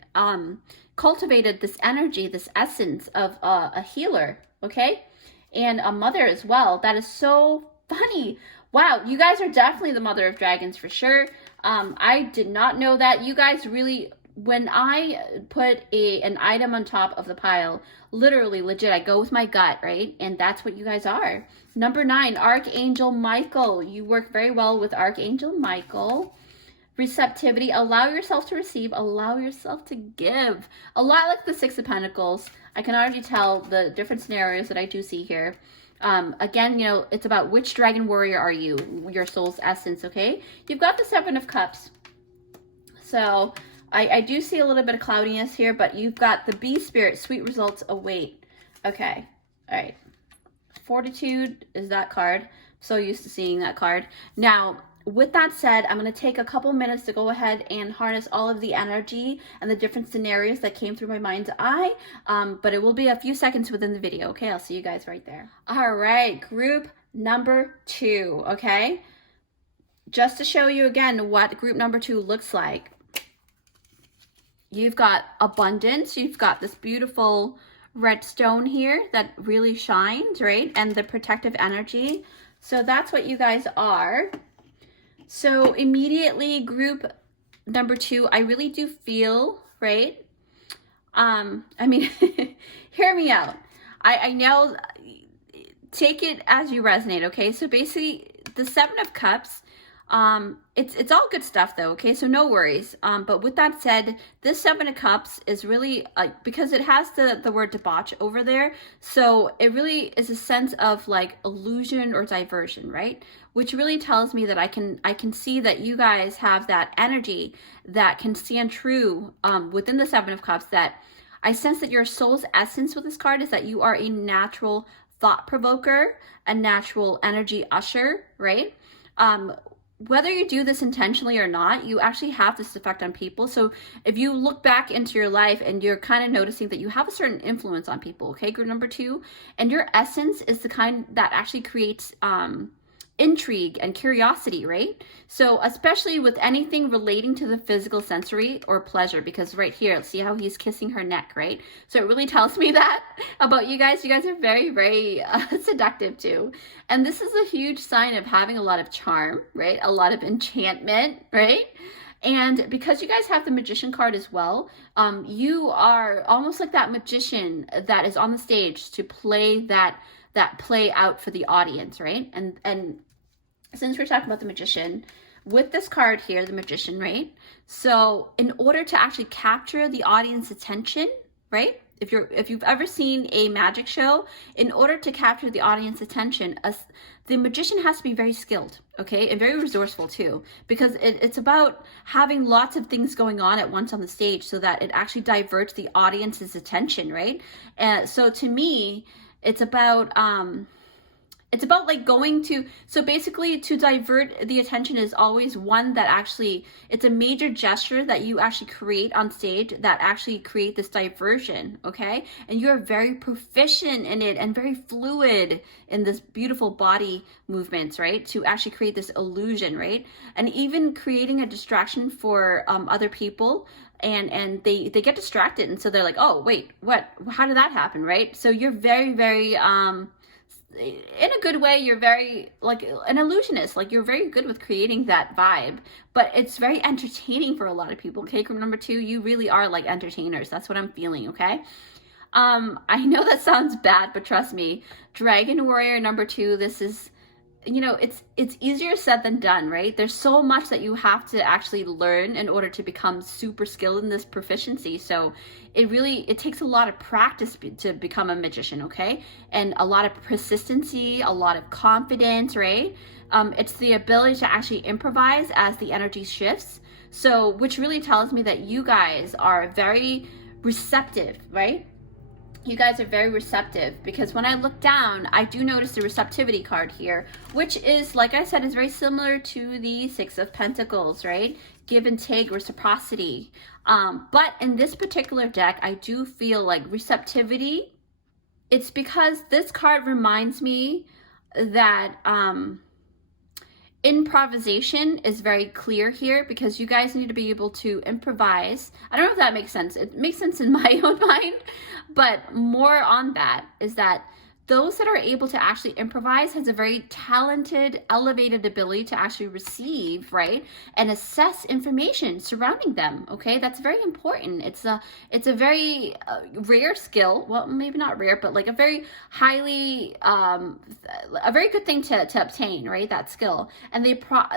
Cultivated this energy, this essence of a healer, okay? And a mother as well. That is so funny. Wow, you guys are definitely the mother of dragons for sure. I did not know that. You guys really, when I put an item on top of the pile, literally, legit, I go with my gut, right? And that's what you guys are. Number 9, Archangel Michael. You work very well with Archangel Michael. Receptivity, allow yourself to receive, allow yourself to give. A lot like the 6 of Pentacles. I can already tell the different scenarios that I do see here. Again, you know, it's about which dragon warrior are you, your soul's essence, okay? You've got the Seven of Cups. So I do see a little bit of cloudiness here, but you've got the bee spirit, sweet results await. Okay, all right. Fortitude is that card. So used to seeing that card. Now, with that said, I'm going to take a couple minutes to go ahead and harness all of the energy and the different scenarios that came through my mind's eye. But it will be a few seconds within the video. Okay, I'll see you guys right there. All right, group number 2. Okay, just to show you again what group number 2 looks like. You've got abundance. You've got this beautiful red stone here that really shines, right? And the protective energy. So that's what you guys are. So immediately group number 2, I really do feel, right? I mean, hear me out. I know, take it as you resonate, okay? So basically the Seven of Cups, it's all good stuff though, okay? So no worries. But with that said, this Seven of Cups is really, because it has the word debauch over there, so it really is a sense of like illusion or diversion, right? Which really tells me that I can see that you guys have that energy that can stand true within the Seven of Cups, that I sense that your soul's essence with this card is that you are a natural thought provoker, a natural energy usher, right? Whether you do this intentionally or not, you actually have this effect on people. So if you look back into your life and you're kind of noticing that you have a certain influence on people, okay, group number 2, and your essence is the kind that actually creates intrigue and curiosity, right? So especially with anything relating to the physical sensory or pleasure, because right here, let's see how he's kissing her neck, right? So it really tells me that about you guys. You guys are very, very seductive too. And this is a huge sign of having a lot of charm, right? A lot of enchantment, right? And because you guys have the Magician card as well, you are almost like that magician that is on the stage to play that play out for the audience, right? And since we're talking about the Magician, with this card here, the Magician, right? So in order to actually capture the audience attention, right? If you've ever seen a magic show, in order to capture the audience attention, the magician has to be very skilled, okay, and very resourceful too, because it's about having lots of things going on at once on the stage so that it actually diverts the audience's attention, right? And so to me, it's about like going to, so basically to divert the attention is always one that actually, it's a major gesture that you actually create on stage that actually create this diversion, okay? And you're very proficient in it and very fluid in this beautiful body movements, right? To actually create this illusion, right? And even creating a distraction for other people, and they get distracted, and so they're like, oh wait, what, how did that happen, right? So you're very, very in a good way, you're very like an illusionist, like you're very good with creating that vibe, but it's very entertaining for a lot of people, okay? Group number 2, you really are like entertainers. That's what I'm feeling, okay? I know that sounds bad, but trust me, Dragon Warrior number 2, this is, you know, it's easier said than done, right? There's so much that you have to actually learn in order to become super skilled in this proficiency. So it takes a lot of practice to become a magician, okay? And a lot of persistency, a lot of confidence, right? It's the ability to actually improvise as the energy shifts. So, which really tells me that you guys are very receptive, right? You guys are very receptive, because when I look down, I do notice the receptivity card here, which is, like I said, is very similar to the Six of Pentacles, right? Give and take, reciprocity. But in this particular deck, I do feel like receptivity. It's because this card reminds me that improvisation is very clear here, because you guys need to be able to improvise. I don't know if that makes sense. It makes sense in my own mind, but more on that is that those that are able to actually improvise has a very talented, elevated ability to actually receive, right, and assess information surrounding them, okay? That's very important. It's a very rare skill. Well, maybe not rare, but like a very highly, a very good thing to obtain, right, that skill. And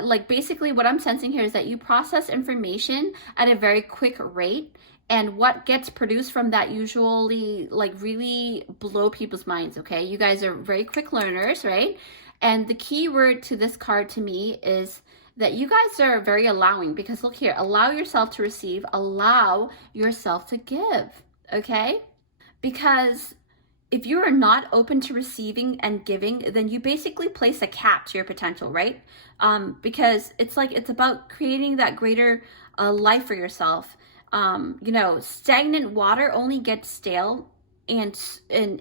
like basically what I'm sensing here is that you process information at a very quick rate, And what gets produced from that usually like really blow people's minds, okay? You guys are very quick learners, right? And the key word to this card to me is that you guys are very allowing, because look here, allow yourself to receive, allow yourself to give, okay? Because if you are not open to receiving and giving, then you basically place a cap to your potential, right? Because it's like, it's about creating that greater life for yourself. You know, stagnant water only gets stale and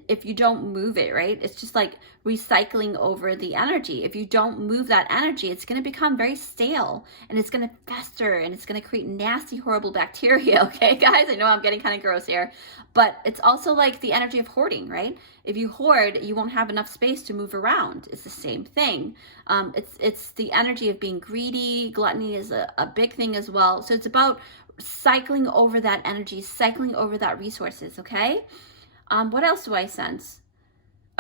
if you don't move it, right? It's just like recycling over the energy. If you don't move that energy, it's going to become very stale, and it's going to fester, and it's going to create nasty, horrible bacteria. Okay, guys, I know I'm getting kind of gross here, but it's also like the energy of hoarding, right? If you hoard, you won't have enough space to move around. It's the same thing. It's the energy of being greedy. Gluttony is a big thing as well. So it's about cycling over that energy, cycling over that resources, okay? What else do I sense?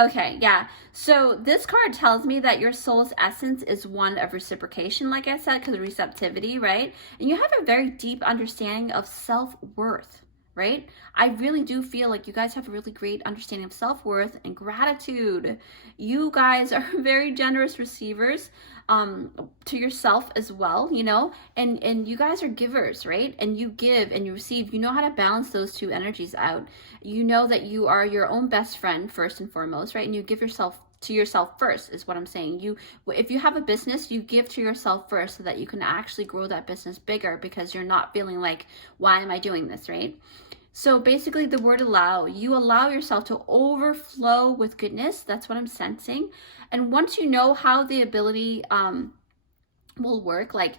Okay, yeah. So this card tells me that your soul's essence is one of reciprocation, like I said, because of receptivity, right? And you have a very deep understanding of self-worth, right? I really do feel like you guys have a really great understanding of self-worth and gratitude. You guys are very generous receivers to yourself as well, you know, and you guys are givers, right? And you give and you receive. You know how to balance those two energies out. You know that you are your own best friend first and foremost, right? And you give yourself to yourself first is what I'm saying. If you have a business, you give to yourself first so that you can actually grow that business bigger, because you're not feeling like, why am I doing this, right? So basically the word allow, you allow yourself to overflow with goodness. That's what I'm sensing. And once you know how the ability will work, like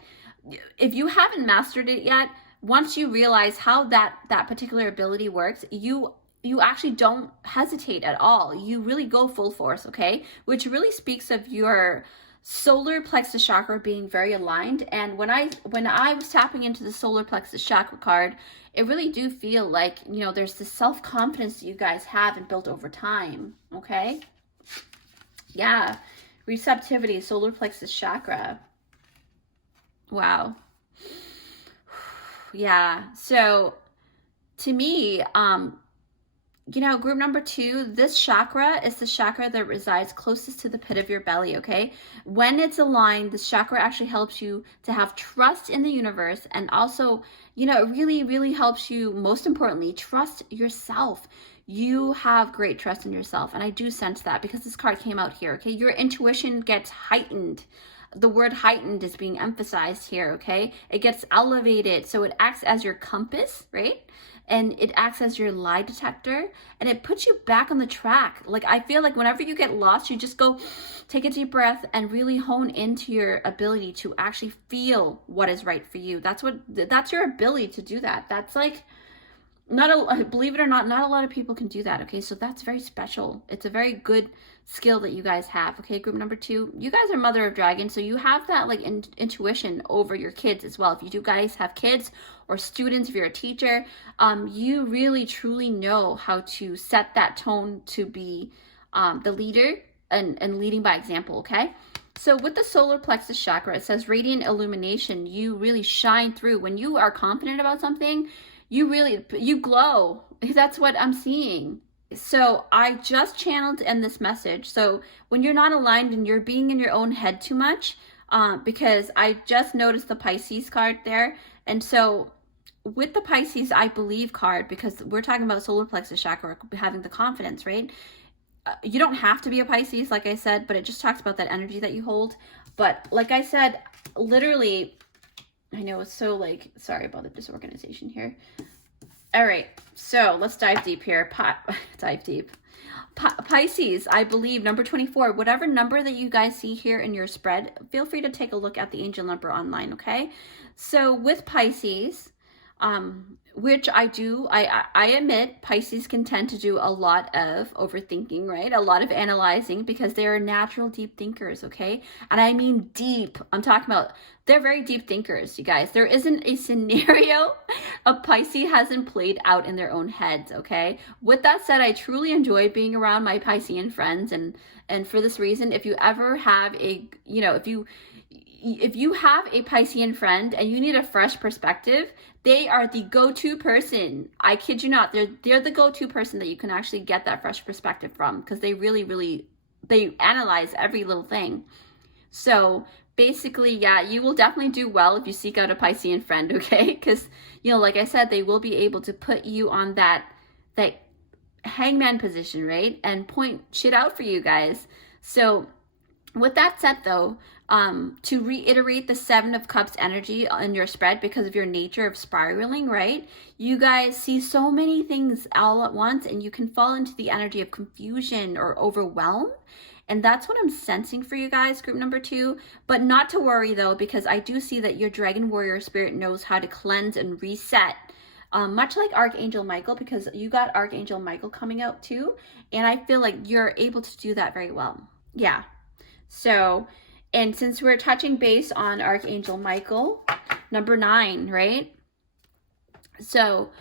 if you haven't mastered it yet, once you realize how that particular ability works, you actually don't hesitate at all. You really go full force, okay? Which really speaks of your solar plexus chakra being very aligned. And when I was tapping into the solar plexus chakra card, it really do feel like, you know, there's this self-confidence that you guys have and built over time, okay? Yeah, receptivity, solar plexus chakra. Wow. Yeah, so to me, you know, group number 2, this chakra is the chakra that resides closest to the pit of your belly, okay? When it's aligned, this chakra actually helps you to have trust in the universe, and also, you know, it really, really helps you, most importantly, trust yourself. You have great trust in yourself, and I do sense that because this card came out here, okay? Your intuition gets heightened. The word heightened is being emphasized here, okay? It gets elevated, so it acts as your compass, right? And it acts as your lie detector, and it puts you back on the track. Like, I feel like whenever you get lost, you just go take a deep breath and really hone into your ability to actually feel what is right for you. That's your ability to do that. That's like, believe it or not a lot of people can do that, okay? So that's very special. It's a very good skill that you guys have, okay? Group number 2, you guys are mother of dragon, so you have that like intuition over your kids as well. If you do guys have kids or students, if you're a teacher, you really truly know how to set that tone to be the leader and leading by example, okay? So with the solar plexus chakra, it says radiant illumination. You really shine through. When you are confident about something, you glow. That's what I'm seeing. So I just channeled in this message. So when you're not aligned and you're being in your own head too much, because I just noticed the Pisces card there. And so with the Pisces, I believe card, because we're talking about solar plexus chakra, having the confidence, right? You don't have to be a Pisces, like I said, but it just talks about that energy that you hold. But like I said, literally, I know it's so like, sorry about the disorganization here. All right, so let's dive deep here. Dive deep. Pisces, I believe, number 24, whatever number that you guys see here in your spread, feel free to take a look at the angel number online, okay? So with Pisces, which I do, I admit Pisces can tend to do a lot of overthinking, right? A lot of analyzing, because they are natural deep thinkers, okay? And I mean deep. I'm talking about, they're very deep thinkers, you guys. There isn't a scenario a Pisces hasn't played out in their own heads, okay? With that said, I truly enjoy being around my Piscean friends, and for this reason, if you ever have a, you know, if you if you have a Piscean friend and you need a fresh perspective, they are the go-to person. I kid you not, they're the go-to person that you can actually get that fresh perspective from, because they really they analyze every little thing. So basically, yeah, you will definitely do well if you seek out a Piscean friend, okay? Because, you know, like I said, they will be able to put you on that hangman position, right? And point shit out for you guys. So with that said, though, to reiterate the Seven of Cups energy in your spread, because of your nature of spiraling, right? You guys see so many things all at once, and you can fall into the energy of confusion or overwhelm. And that's what I'm sensing for you guys, group number 2. But not to worry, though, because I do see that your Dragon Warrior spirit knows how to cleanse and reset. Much like Archangel Michael, because you got Archangel Michael coming out too. And I feel like you're able to do that very well. Yeah. So, and since we're touching base on Archangel Michael, number 9, right? So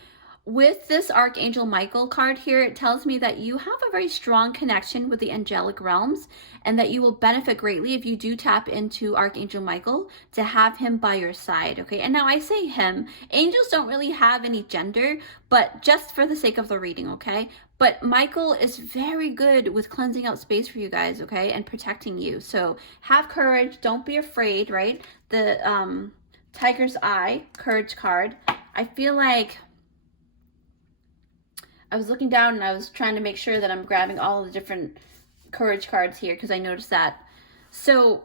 with this Archangel Michael card here, it tells me that you have a very strong connection with the angelic realms, and that you will benefit greatly if you do tap into Archangel Michael to have him by your side, okay? And now I say him. Angels don't really have any gender, but just for the sake of the reading, okay? But Michael is very good with cleansing out space for you guys, okay? And protecting you. So have courage. Don't be afraid, right? The Tiger's Eye courage card. I feel like I was looking down and I was trying to make sure that I'm grabbing all the different courage cards here, because I noticed that. So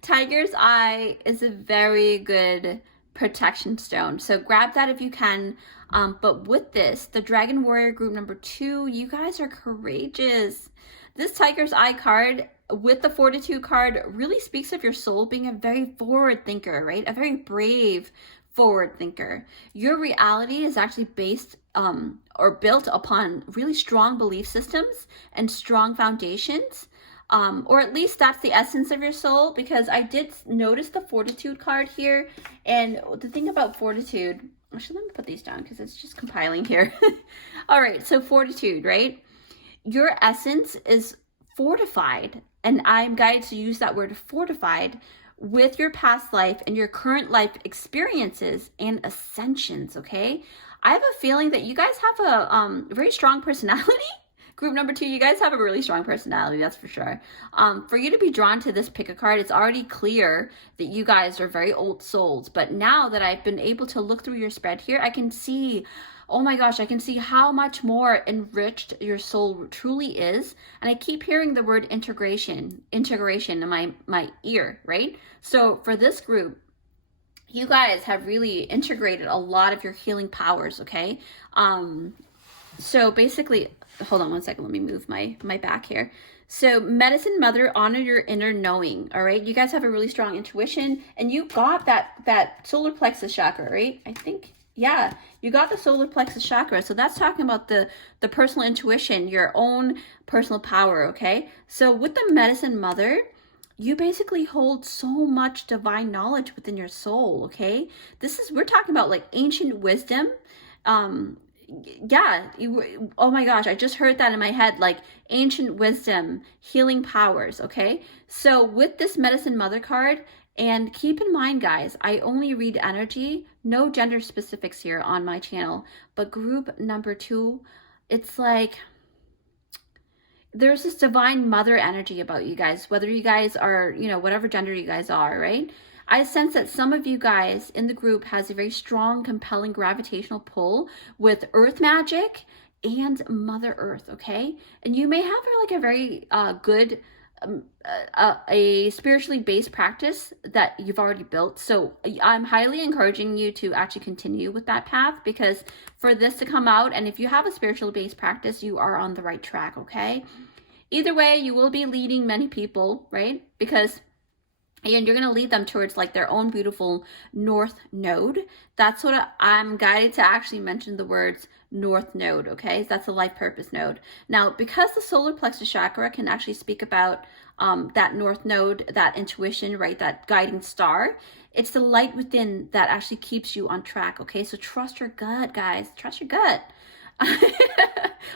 Tiger's Eye is a very good protection stone. So grab that if you can. But with this, the Dragon Warrior group number 2, you guys are courageous. This Tiger's Eye card with the Fortitude card really speaks of your soul being a very forward thinker, right? A very brave forward thinker. Your reality is actually based or built upon really strong belief systems and strong foundations, or at least that's the essence of your soul, because I did notice the Fortitude card here. And the thing about Fortitude, actually let me put these down because it's just compiling here. All right, so Fortitude, right? Your essence is fortified, and I'm guided to use that word fortified with your past life and your current life experiences and ascensions, okay? I have a feeling that you guys have a very strong personality. Group number 2, you guys have a really strong personality, that's for sure. For you to be drawn to this pick a card, it's already clear that you guys are very old souls. But now that I've been able to look through your spread here, I can see, oh my gosh, I can see how much more enriched your soul truly is. And I keep hearing the word integration in my ear, right? So for this group, you guys have really integrated a lot of your healing powers, okay? So basically, hold on one second, let me move my back here. So Medicine Mother, honor your inner knowing, all right? You guys have a really strong intuition, and you got that solar plexus chakra, right? I think, yeah, you got the solar plexus chakra. So that's talking about the personal intuition, your own personal power, okay? So with the Medicine Mother, you basically hold so much divine knowledge within your soul, okay? We're talking about like ancient wisdom. Yeah, oh my gosh, I just heard that in my head, like ancient wisdom, healing powers, okay? So with this Medicine Mother card, and keep in mind, guys, I only read energy, no gender specifics here on my channel, but group number 2, it's like there's this divine mother energy about you guys, whether you guys are, you know, whatever gender you guys are, right? I sense that some of you guys in the group has a very strong, compelling gravitational pull with earth magic and Mother Earth, okay? And you may have like a very good, a spiritually based practice that you've already built. So I'm highly encouraging you to actually continue with that path, because for this to come out, and if you have a spiritual based practice, you are on the right track, okay? Either way, you will be leading many people, right? Because and you're going to lead them towards like their own beautiful North Node. That's what I'm guided to actually mention the words North Node, okay? That's a life purpose node. Now, because the solar plexus chakra can actually speak about that North Node, that intuition, right? That guiding star. It's the light within that actually keeps you on track, okay? So trust your gut, guys. Trust your gut.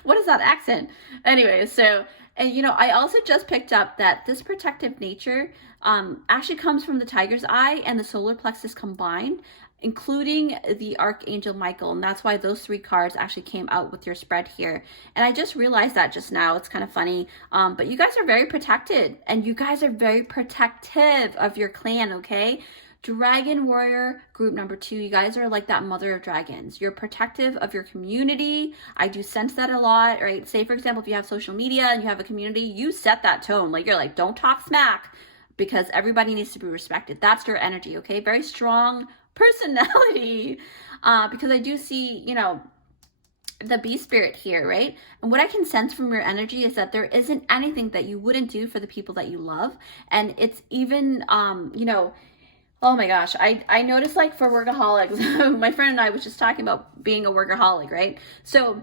What is that accent? Anyway, so And you know, I also just picked up that this protective nature actually comes from the tiger's eye and the solar plexus combined, including the Archangel Michael. And that's why those 3 cards actually came out with your spread here. And I just realized that just now. It's kind of funny. But you guys are very protected, and you guys are very protective of your clan, okay? Dragon Warrior group number 2, you guys are like that mother of dragons. You're protective of your community. I do sense that a lot, right? Say, for example, if you have social media and you have a community, you set that tone. Like, you're like, don't talk smack, because everybody needs to be respected. That's your energy, okay? Very strong personality. Because I do see, you know, the bee spirit here, right? And what I can sense from your energy is that there isn't anything that you wouldn't do for the people that you love. And it's even, you know, oh my gosh, I noticed, like, for workaholics, my friend and I was just talking about being a workaholic, right? So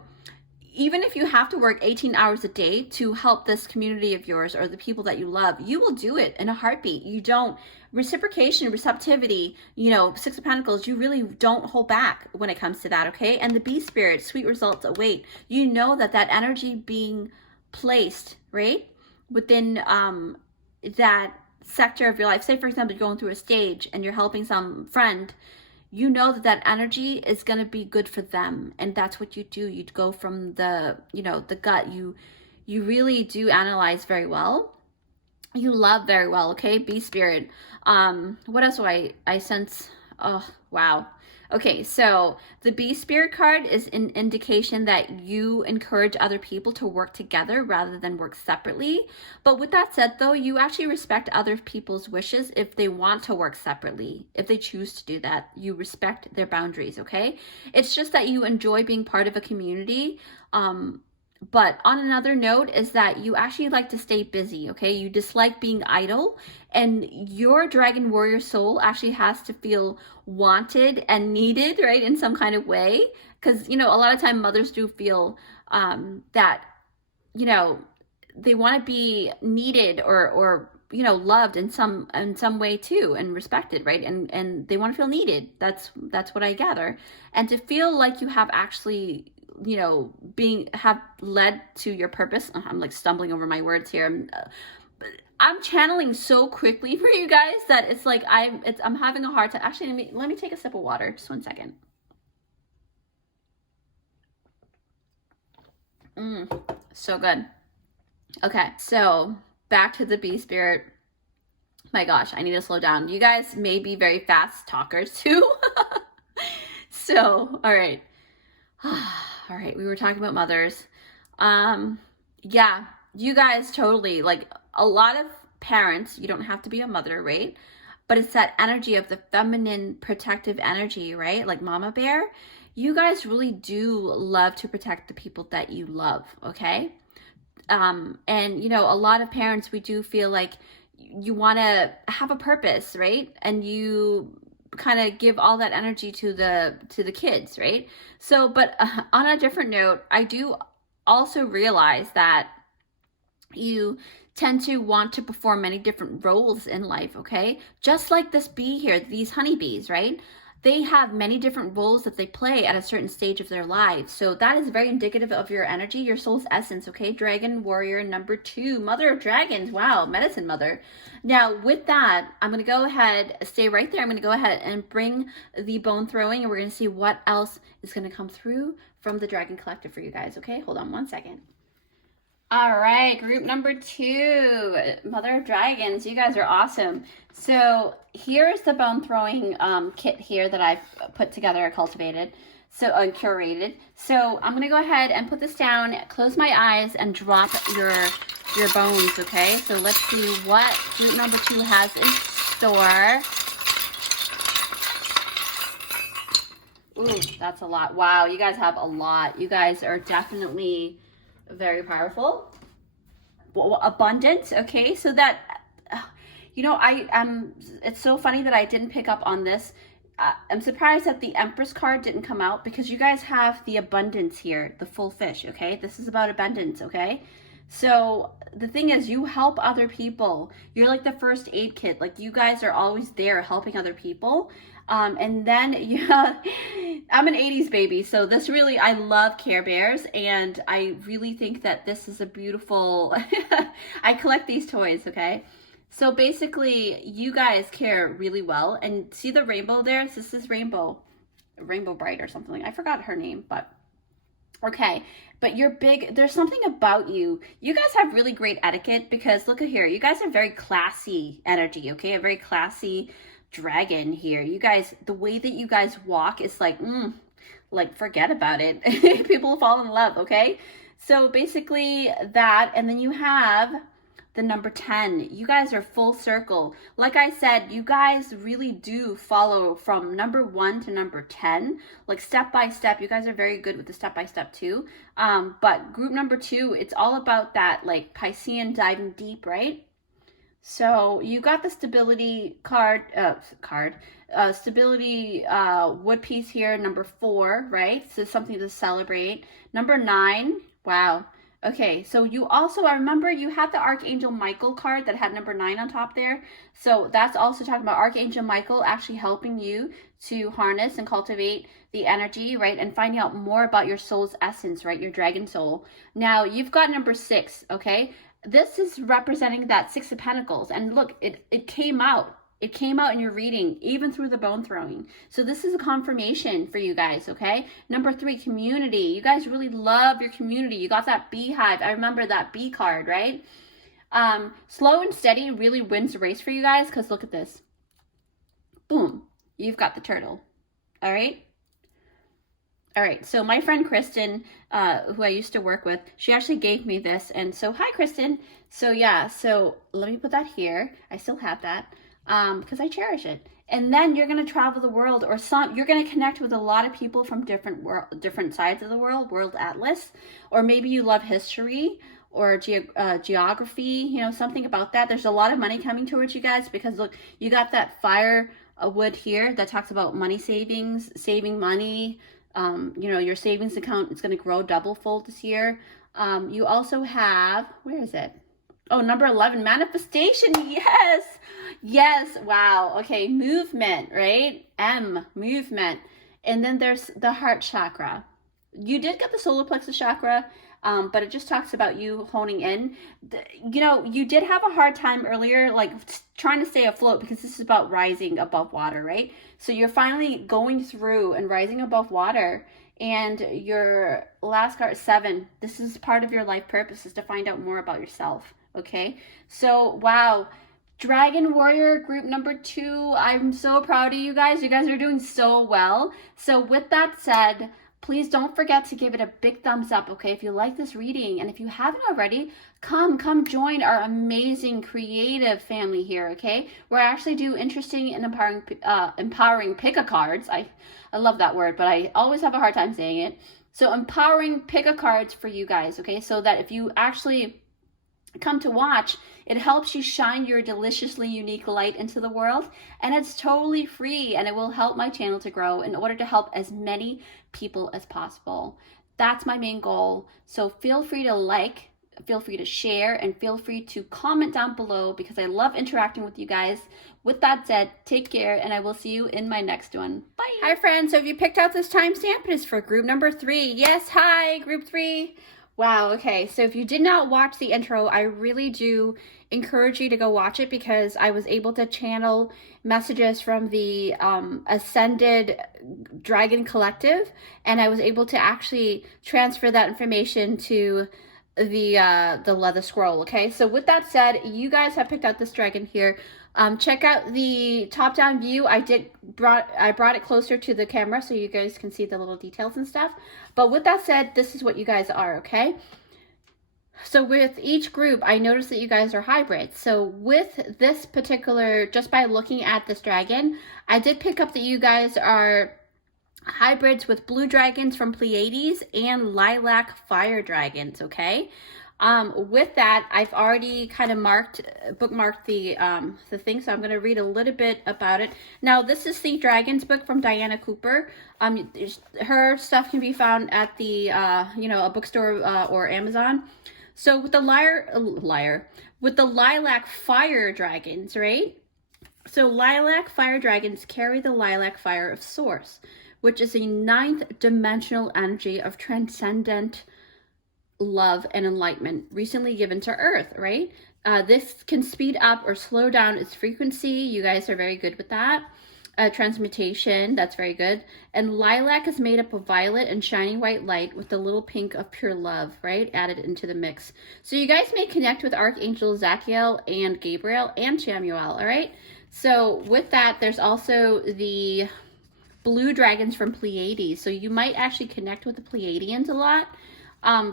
even if you have to work 18 hours a day to help this community of yours or the people that you love, you will do it in a heartbeat. You don't, reciprocation, receptivity, you know, 6 of Pentacles, you really don't hold back when it comes to that, okay? And the bee spirit, sweet results await. You know that that energy being placed, right, within that sector of your life. Say, for example, you're going through a stage and you're helping some friend, you know that that energy is going to be good for them. And that's what you do. You go from the, you know, the gut. You really do analyze very well. You love very well, okay? Bee spirit. What else do I sense? Oh, wow. Okay, so the bee spirit card is an indication that you encourage other people to work together rather than work separately. But with that said, though, you actually respect other people's wishes if they want to work separately. If they choose to do that, you respect their boundaries, okay? It's just that you enjoy being part of a community. But on another note is that you actually like to stay busy, okay? You dislike being idle, and your dragon warrior soul actually has to feel wanted and needed, right, in some kind of way. Because, you know, a lot of time mothers do feel that, you know, they want to be needed or you know, loved in some way too, and respected, right? And they want to feel needed. That's what I gather. And to feel like you have actually, you know, have led to your purpose. I'm like stumbling over my words here. I'm channeling so quickly for you guys that it's like I'm having a hard time. Actually, let me take a sip of water. Just 1 second. So good. Okay, so back to the bee spirit. My gosh, I need to slow down. You guys may be very fast talkers too. So, all right. All right, we were talking about mothers. Yeah, you guys totally, like, a lot of parents, you don't have to be a mother, right? But it's that energy of the feminine protective energy, right? Like mama bear. You guys really do love to protect the people that you love, okay? And, you know, a lot of parents, we do feel like you want to have a purpose, right? And you kind of give all that energy to the kids, right? So, but on a different note, I do also realize that you tend to want to perform many different roles in life, okay? Just like this bee here, these honeybees, right? They have many different roles that they play at a certain stage of their lives. So that is very indicative of your energy, your soul's essence, okay? Dragon warrior number 2, mother of dragons. Wow, medicine mother. Now, with that, I'm going to go ahead, stay right there. I'm going to go ahead and bring the bone throwing, and we're going to see what else is going to come through from the Dragon Collective for you guys, okay? Hold on 1 second. All right, group number 2, Mother of Dragons. You guys are awesome. So here's the bone throwing kit here that I've put together, cultivated, so curated. So I'm gonna go ahead and put this down, close my eyes, and drop your bones. Okay. So let's see what group number 2 has in store. Ooh, that's a lot. Wow, you guys have a lot. You guys are definitely very powerful, abundant. Okay, so that, you know, it's so funny that I didn't pick up on this. I'm surprised that the Empress card didn't come out, because you guys have the abundance here, the full fish. Okay, this is about abundance. Okay, so the thing is, you help other people. You're like the first aid kit. Like, you guys are always there helping other people. And then I'm an 80s baby, so this really, I love Care Bears, and I really think that this is a beautiful, I collect these toys, okay? So basically, you guys care really well, and see the rainbow there? This is Rainbow Bright or something. I forgot her name, but okay. But you're big. There's something about you. You guys have really great etiquette because look at here. You guys have very classy energy, okay? A very classy dragon here. You guys, the way that you guys walk is like forget about it. People fall in love, okay? So basically that, and then you have the number 10. You guys are full circle. Like I said, you guys really do follow from number 1 to number 10, like step by step. You guys are very good with the step by step too. But group number 2, it's all about that like Piscean diving deep, right? So you got the stability stability wood piece here, number 4, right? So something to celebrate. Number 9, wow. Okay, so you also, I remember you had the Archangel Michael card that had number 9 on top there. So that's also talking about Archangel Michael actually helping you to harness and cultivate the energy, right? And finding out more about your soul's essence, right? Your dragon soul. Now, you've got number 6, okay? This is representing that 6 of Pentacles. And look, it came out. It came out in your reading, even through the bone throwing. So this is a confirmation for you guys, okay? Number 3, community. You guys really love your community. You got that beehive. I remember that bee card, right? Slow and steady really wins the race for you guys because look at this. Boom. You've got the turtle. All right? All right, so my friend Kristen, who I used to work with, she actually gave me this. And so, hi, Kristen. So, yeah, so let me put that here. I still have that. Because I cherish it. And then you're going to travel the world, or you're going to connect with a lot of people from different sides of the world atlas, or maybe you love history or geography, you know, something about that. There's a lot of money coming towards you guys because look, you got that fire wood here that talks about money savings, saving money. You know, your savings account is going to grow double-fold this year. You also have, where is it? Oh, number 11, manifestation. Yes. Yes. Wow. Okay. Movement, right? M, movement. And then there's the heart chakra. You did get the solar plexus chakra, but it just talks about you honing in. You know, you did have a hard time earlier, like trying to stay afloat because this is about rising above water, right? So you're finally going through and rising above water. And your last card, 7, this is part of your life purpose, is to find out more about yourself. Okay, so wow, Dragon Warrior group number 2, I'm so proud of you guys. You guys are doing so well. So with that said, please don't forget to give it a big thumbs up, okay, if you like this reading. And if you haven't already, come join our amazing creative family here, okay? Where I actually do interesting and empowering pick-a-cards. I love that word, but I always have a hard time saying it. So empowering pick-a-cards for you guys, okay? So that if you actually come to watch, it helps you shine your deliciously unique light into the world, and it's totally free, and it will help my channel to grow in order to help as many people as possible. That's my main goal. So feel free to like, feel free to share, and feel free to comment down below because I love interacting with you guys. With that said, take care, and I will see you in my next one. Bye. Hi friends, so if you picked out this timestamp, it is for group number 3. Yes, hi, group 3. Wow, okay, so if you did not watch the intro, I really do encourage you to go watch it because I was able to channel messages from the Ascended Dragon Collective, and I was able to actually transfer that information to the leather scroll, okay? So with that said, you guys have picked out this dragon here. Check out the top-down view. I brought it closer to the camera so you guys can see the little details and stuff. But with that said, this is what you guys are, okay? So with each group, I noticed that you guys are hybrids. So with this particular, just by looking at this dragon, I did pick up that you guys are hybrids with blue dragons from Pleiades and lilac fire dragons, okay? With that, I've already kind of bookmarked the thing, so I'm going to read a little bit about it. Now, this is the Dragons book from Diana Cooper. Her stuff can be found at the, a bookstore or Amazon. So with the with the lilac fire dragons, right? So lilac fire dragons carry the lilac fire of source, which is a 9th dimensional energy of transcendent love and enlightenment recently given to Earth, right? This can speed up or slow down its frequency. You guys are very good with that. Transmutation, that's very good. And lilac is made up of violet and shiny white light with a little pink of pure love, right, added into the mix. So you guys may connect with Archangel Zachiel and Gabriel and Chamuel, all right? So with that, there's also the blue dragons from Pleiades. So you might actually connect with the Pleiadians a lot.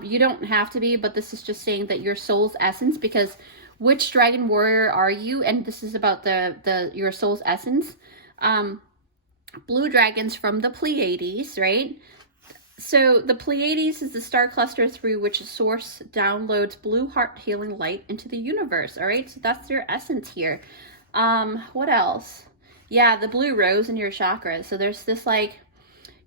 You don't have to be, but this is just saying that your soul's essence, because which dragon warrior are you? And this is about your soul's essence. Blue dragons from the Pleiades, right? So the Pleiades is the star cluster through which a source downloads blue heart healing light into the universe, all right? So that's your essence here. What else? Yeah, the blue rose in your chakras. So there's this like,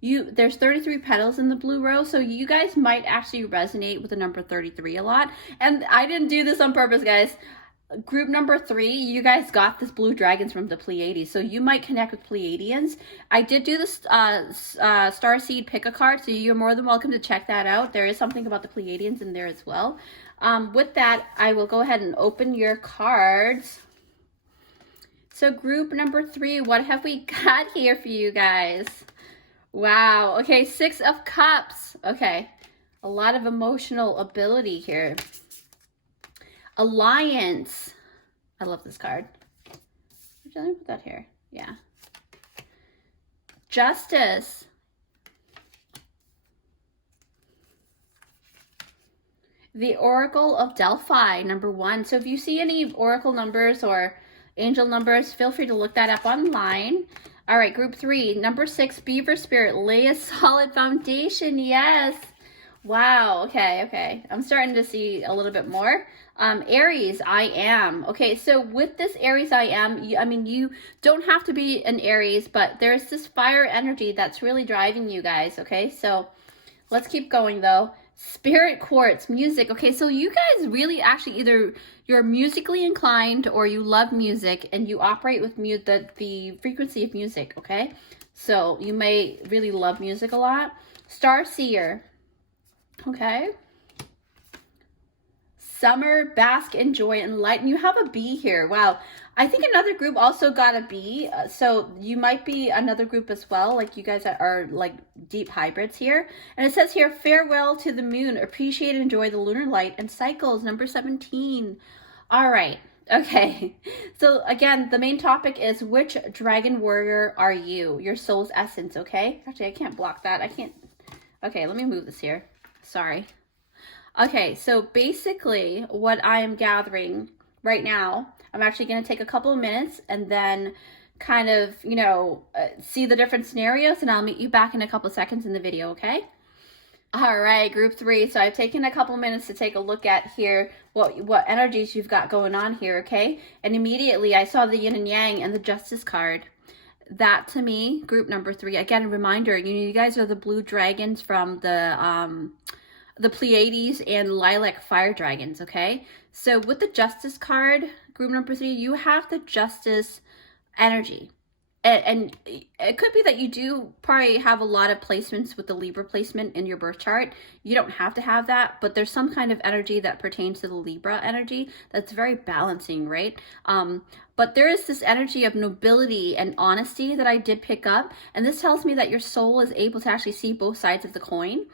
there's 33 petals in the blue rose, so you guys might actually resonate with the number 33 a lot. And I didn't do this on purpose, guys. Group number 3, you guys got this blue dragons from the Pleiades, so you might connect with Pleiadians. I did do this Starseed pick a card, so you're more than welcome to check that out. There is something about the Pleiadians in there as well. With that, I will go ahead and open your cards. So group number 3, what have we got here for you guys? Wow, okay, 6 of Cups. Okay, a lot of emotional ability here. Alliance. I love this card. Let me put that here. Yeah. Justice. The Oracle of Delphi, number 1. So if you see any oracle numbers or angel numbers, feel free to look that up online. All right, group 3, number 6, Beaver Spirit. Lay a solid foundation. Yes. Wow. Okay. I'm starting to see a little bit more. Aries, I am. Okay, so with this Aries, I am, you don't have to be an Aries, but there's this fire energy that's really driving you guys, okay? So let's keep going, though. Spirit Quartz, music. Okay, so you guys really actually either you're musically inclined or you love music and you operate with the frequency of music, okay? So you may really love music a lot. Starseer. Okay. Summer, bask, enjoy, and light. And you have a bee here. Wow. I think another group also got a bee. So you might be another group as well. Like you guys are like deep hybrids here. And it says here, farewell to the moon. Appreciate and enjoy the lunar light and cycles. Number 17. All right. Okay. So again, the main topic is which dragon warrior are you? Your soul's essence. Okay. Actually, I can't block that. I can't. Okay. Let me move this here. Sorry. Okay, so basically what I am gathering right now, I'm actually going to take a couple of minutes and then kind of, see the different scenarios, and I'll meet you back in a couple of seconds in the video, okay? All right, group 3. So I've taken a couple minutes to take a look at here what energies you've got going on here, okay? And immediately I saw the yin and yang and the justice card. That to me, group number 3, again, a reminder, you guys are the blue dragons from the Pleiades and lilac fire dragons, okay? So with the justice card, group number 3, you have the justice energy. And it could be that you do probably have a lot of placements with the Libra placement in your birth chart. You don't have to have that, but there's some kind of energy that pertains to the Libra energy that's very balancing, right? But there is this energy of nobility and honesty that I did pick up. And this tells me that your soul is able to actually see both sides of the coin.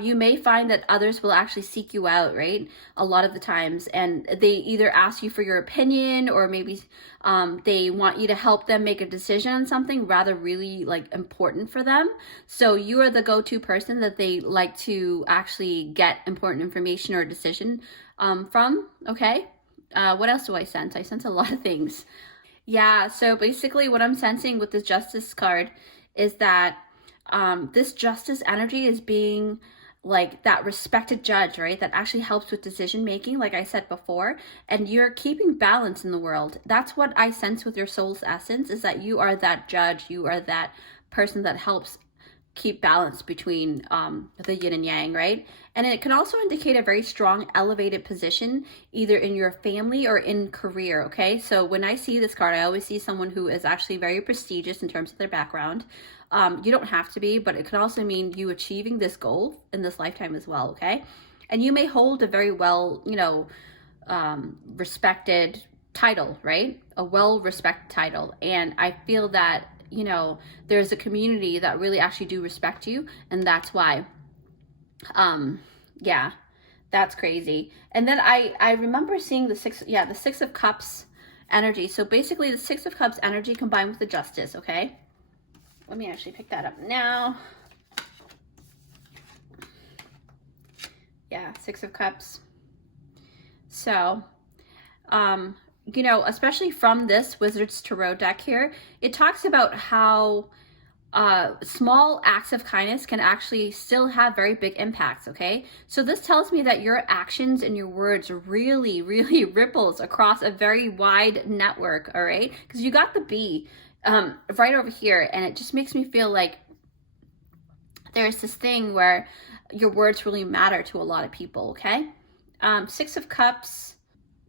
You may find that others will actually seek you out, right? A lot of the times, and they either ask you for your opinion, or maybe they want you to help them make a decision on something rather really like important for them. So you are the go-to person that they like to actually get important information or decision from, okay? What else do I sense? I sense a lot of things. Yeah, so basically what I'm sensing with this justice card is that this justice energy is being like that respected judge, right? That actually helps with decision making, like I said before, and you're keeping balance in the world. That's what I sense with your soul's essence, is that you are that judge. You are that person that helps keep balance between the yin and yang, right? And it can also indicate a very strong elevated position either in your family or in career, okay? So when I see this card, I always see someone who is actually very prestigious in terms of their background. You don't have to be, but it could also mean you achieving this goal in this lifetime as well, okay? And you may hold a very well, you know, respected title, right? A well-respected title. And I feel that, you know, there's a community that really actually do respect you, and that's why. Yeah, that's crazy. And then I remember seeing the Six of Cups energy. So basically the Six of Cups energy combined with the Justice, okay? Let me actually pick that up now. Yeah, Six of Cups. So, you know, especially from this Wizard's Tarot deck here, it talks about how small acts of kindness can actually still have very big impacts, okay? So this tells me that your actions and your words really, really ripples across a very wide network, all right? Because you got the B right over here, and it just makes me feel like there's this thing where your words really matter to a lot of people, okay? Six of Cups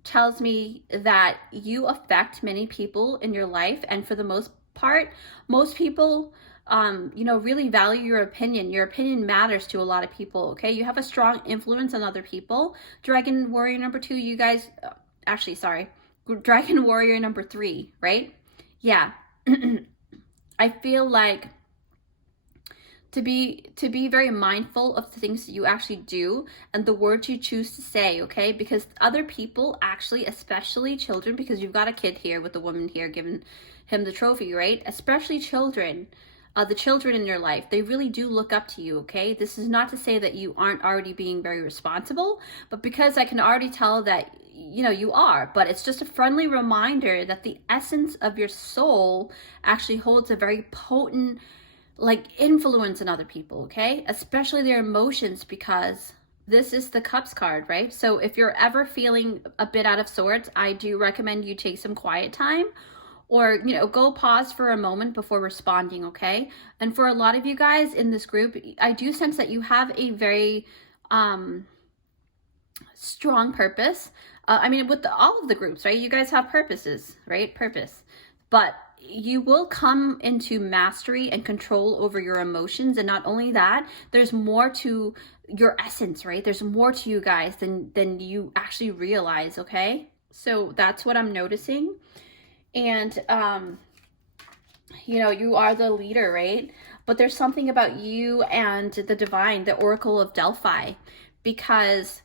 tells me that you affect many people in your life, and for the most part, most people you know, really value your opinion. Your opinion matters to a lot of people, okay? You have a strong influence on other people. Dragon Warrior number 2, you guys, actually, sorry, Dragon Warrior number 3, right? Yeah. I feel like to be very mindful of the things that you actually do and the words you choose to say, okay? Because other people actually, especially children, because you've got a kid here with the woman here giving him the trophy, right? Especially children, the children in your life, they really do look up to you, okay? This is not to say that you aren't already being very responsible, but because I can already tell that, you know, you are, but it's just a friendly reminder that the essence of your soul actually holds a very potent, like, influence in other people, okay? Especially their emotions, because this is the Cups card, right? So if you're ever feeling a bit out of sorts, I do recommend you take some quiet time, or, you know, go pause for a moment before responding, okay? And for a lot of you guys in this group, I do sense that you have a very strong purpose. I mean, with all of the groups, right? You guys have purposes, right? Purpose. But you will come into mastery and control over your emotions. And not only that, there's more to your essence, right? There's more to you guys than you actually realize, okay? So that's what I'm noticing. And, you know, you are the leader, right? But there's something about you and the divine, the Oracle of Delphi, because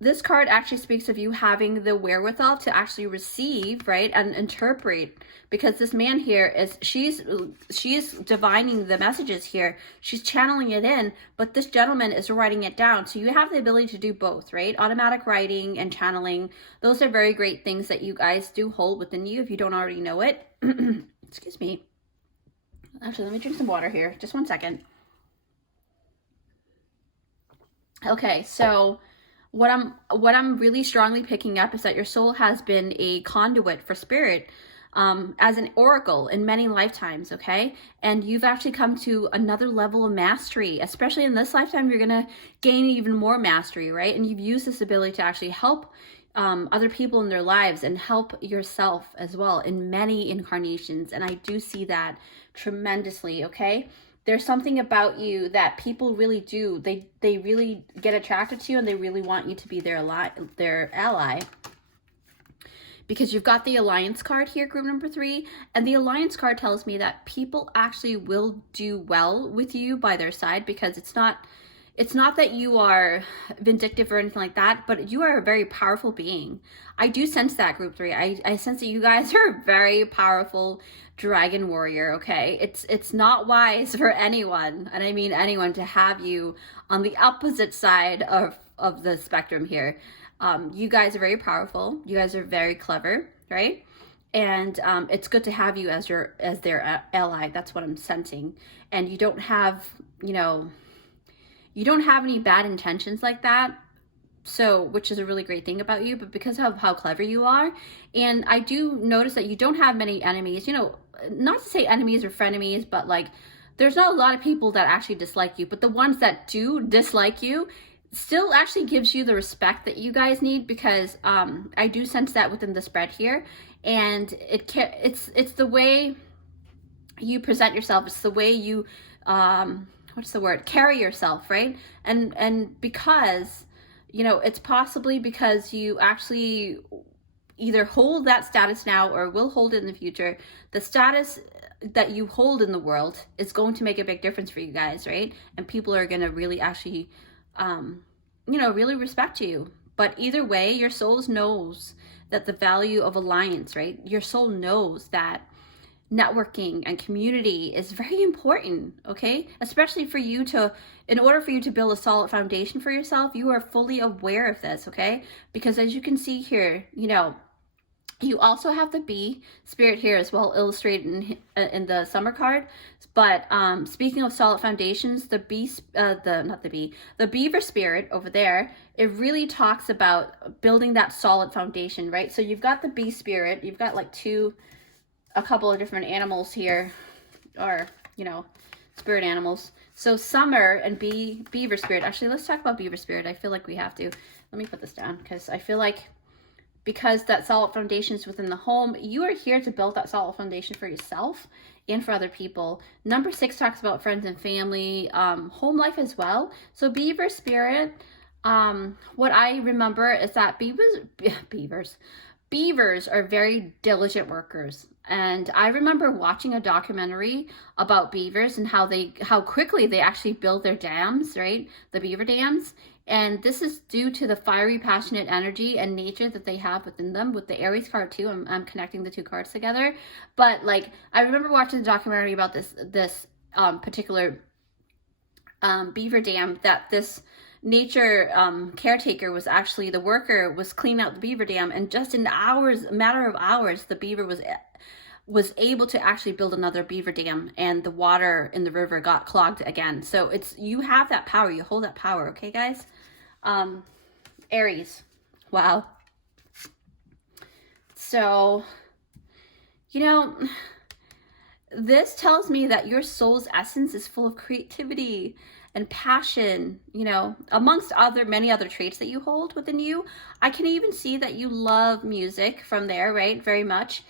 this card actually speaks of you having the wherewithal to actually receive, right, and interpret, because this man here is, she's divining the messages here. She's channeling it in, but this gentleman is writing it down. So you have the ability to do both, right? Automatic writing and channeling. Those are very great things that you guys do hold within you if you don't already know it. Excuse me. Actually, let me drink some water here. Just one second. Okay, so what I'm really strongly picking up is that your soul has been a conduit for spirit as an oracle in many lifetimes, okay? And you've actually come to another level of mastery, especially in this lifetime. You're gonna gain even more mastery, right? And you've used this ability to actually help other people in their lives and help yourself as well in many incarnations. And I do see that tremendously, okay? There's something about you that people really do. They really get attracted to you, and they really want you to be their ally. Because you've got the Alliance card here, group number 3. And the Alliance card tells me that people actually will do well with you by their side, because it's not that you are vindictive or anything like that, but you are a very powerful being. I do sense that, group 3. I sense that you guys are a very powerful dragon warrior, okay? It's not wise for anyone, and I mean anyone, to have you on the opposite side of the spectrum here. You guys are very powerful. You guys are very clever, right? And it's good to have you as their ally. That's what I'm sensing. And you don't have, you know, you don't have any bad intentions like that. So, which is a really great thing about you, but because of how clever you are. And I do notice that you don't have many enemies, you know, not to say enemies or frenemies, but like there's not a lot of people that actually dislike you, but the ones that do dislike you still actually gives you the respect that you guys need, because I do sense that within the spread here. And it's the way you present yourself, it's the way you what's the word, carry yourself, right? And because, you know, it's possibly because you actually either hold that status now or will hold it in the future. The status that you hold in the world is going to make a big difference for you guys, right? And people are going to really actually you know, really respect you. But either way, your soul knows that the value of alliance, right? Your soul knows that networking and community is very important, okay? Especially for you to, in order for you to build a solid foundation for yourself, you are fully aware of this, okay? Because as you can see here, you know, you also have the bee spirit here as well, illustrated in the summer card. But speaking of solid foundations, the beaver spirit over there, it really talks about building that solid foundation, right? So you've got the bee spirit, you've got like a couple of different animals here, or, you know, spirit animals. So summer and beaver spirit. Actually, let's talk about beaver spirit. I feel like we have to. Let me put this down, because I feel like, because that solid foundation is within the home, you are here to build that solid foundation for yourself and for other people. Number 6 talks about friends and family, home life as well. So beaver spirit, what I remember is that beavers are very diligent workers. And I remember watching a documentary about beavers and how quickly they actually build their dams, right? The beaver dams. And this is due to the fiery, passionate energy and nature that they have within them. With the Aries card too, I'm connecting the two cards together. But like, I remember watching the documentary about this particular beaver dam, that this nature caretaker was actually, the worker was cleaning out the beaver dam, and just in hours, a matter of hours, the beaver was able to actually build another beaver dam, and the water in the river got clogged again. So you have that power, you hold that power, okay guys? Aries, wow. So, you know, this tells me that your soul's essence is full of creativity and passion, you know, amongst many other traits that you hold within you. I can even see that you love music from there, right? Very much.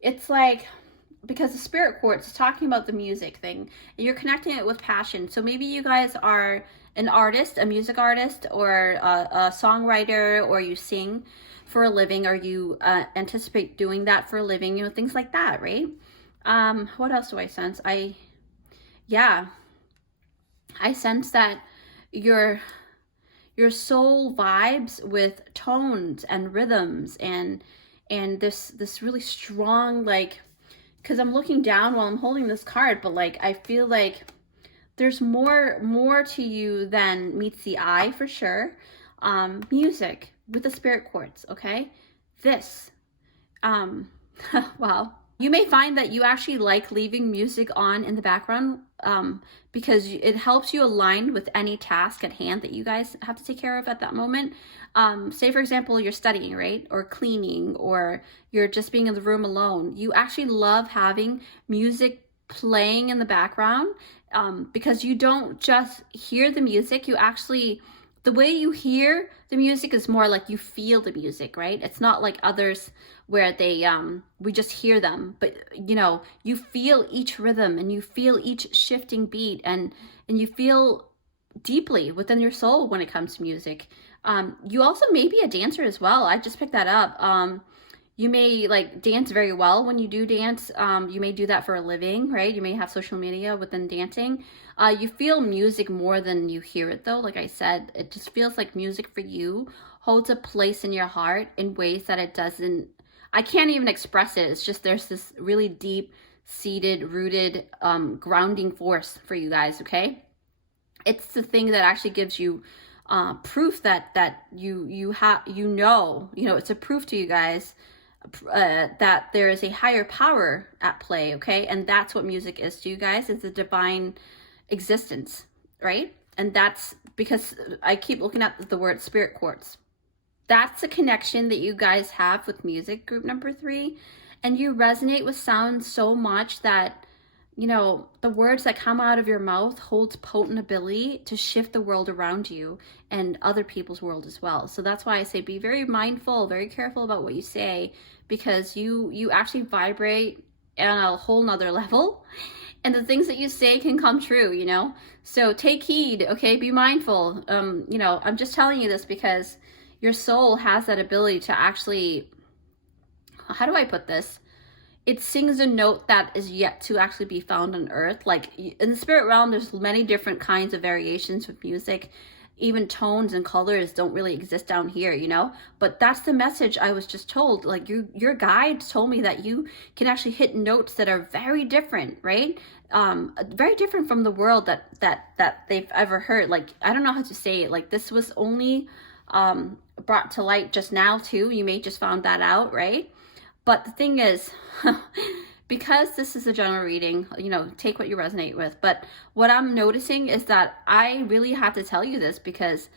It's like, because the spirit quartz is talking about the music thing, and you're connecting it with passion. So maybe you guys are an artist, a music artist, or a songwriter, or you sing for a living, or you anticipate doing that for a living, you know, things like that, right? What else do I sense? I sense that your soul vibes with tones and rhythms and this really strong, like, because I'm looking down while I'm holding this card, but like, I feel like there's more to you than meets the eye, for sure. Music with the spirit quartz, okay? This, wow. You may find that you actually like leaving music on in the background because it helps you align with any task at hand that you guys have to take care of at that moment. Say, for example, you're studying, right? Or cleaning, or you're just being in the room alone. You actually love having music playing in the background because you don't just hear the music, you actually... The way you hear the music is more like you feel the music, right? It's not like others where they we just hear them, but you know, you feel each rhythm and you feel each shifting beat, and you feel deeply within your soul when it comes to music. You also may be a dancer as well. I just picked that up. You may like dance very well when you do dance. You may do that for a living, right? You may have social media within dancing. You feel music more than you hear it though. Like I said, it just feels like music for you holds a place in your heart in ways that it doesn't, I can't even express it. It's just, there's this really deep seated, rooted, grounding force for you guys, okay? It's the thing that actually gives you proof that you know, it's a proof to you guys that there is a higher power at play, okay? And that's what music is to you guys. It's a divine existence, right? And that's because I keep looking at the word spirit quartz. That's a connection that you guys have with music, group number 3. And you resonate with sound so much that you know, the words that come out of your mouth holds potent ability to shift the world around you and other people's world as well. So that's why I say be very mindful, very careful about what you say, because you actually vibrate on a whole nother level, and the things that you say can come true, you know? So take heed, okay? Be mindful. You know, I'm just telling you this because your soul has that ability to actually, how do I put this? It sings a note that is yet to actually be found on earth. Like in the spirit realm, there's many different kinds of variations with music. Even tones and colors don't really exist down here, you know? But that's the message I was just told. Like your guides told me that you can actually hit notes that are very different, right? Very different from the world that they've ever heard. Like, I don't know how to say it. Like, this was only brought to light just now too. You may just found that out, right? But the thing is, because this is a general reading, you know, take what you resonate with. But what I'm noticing is that I really have to tell you this because,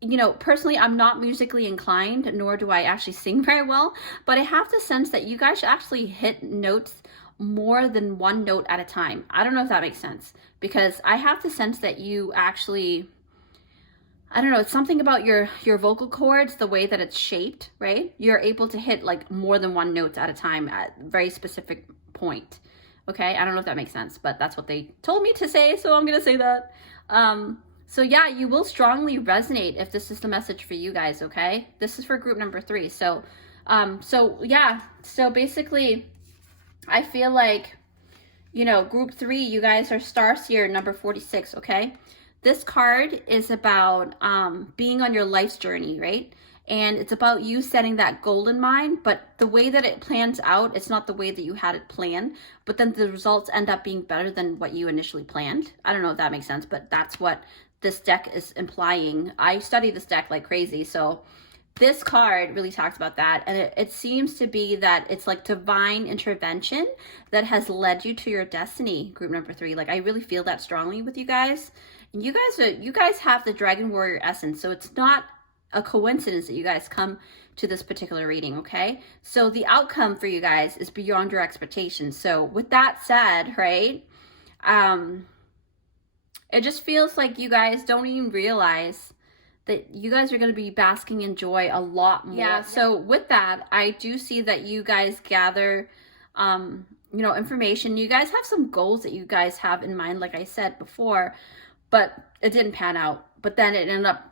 you know, personally, I'm not musically inclined, nor do I actually sing very well. But I have to sense that you guys should actually hit notes more than one note at a time. I don't know if that makes sense, because I have to sense that you actually, I don't know, it's something about your vocal cords, the way that it's shaped, right? You're able to hit like more than one note at a time at a very specific point. Okay, I don't know if that makes sense, but that's what they told me to say, so I'm gonna say that. So yeah, you will strongly resonate if this is the message for you guys, okay? This is for group number 3. So yeah, so basically, I feel like, you know, group 3, you guys are Starseed number 46, okay? This card is about being on your life's journey, right? And it's about you setting that goal in mind, but the way that it plans out, it's not the way that you had it planned, but then the results end up being better than what you initially planned. I don't know if that makes sense, but that's what this deck is implying. I study this deck like crazy, so this card really talks about that, and it seems to be that it's like divine intervention that has led you to your destiny, group number 3. Like, I really feel that strongly with you guys. And you guys have the dragon warrior essence, so it's not a coincidence that you guys come to this particular reading, okay? So the outcome for you guys is beyond your expectations. So with that said, right, it just feels like you guys don't even realize that you guys are going to be basking in joy a lot more. Yeah, so with that, I do see that you guys gather, you know, information. You guys have some goals that you guys have in mind, like I said before, but it didn't pan out. But then it ended up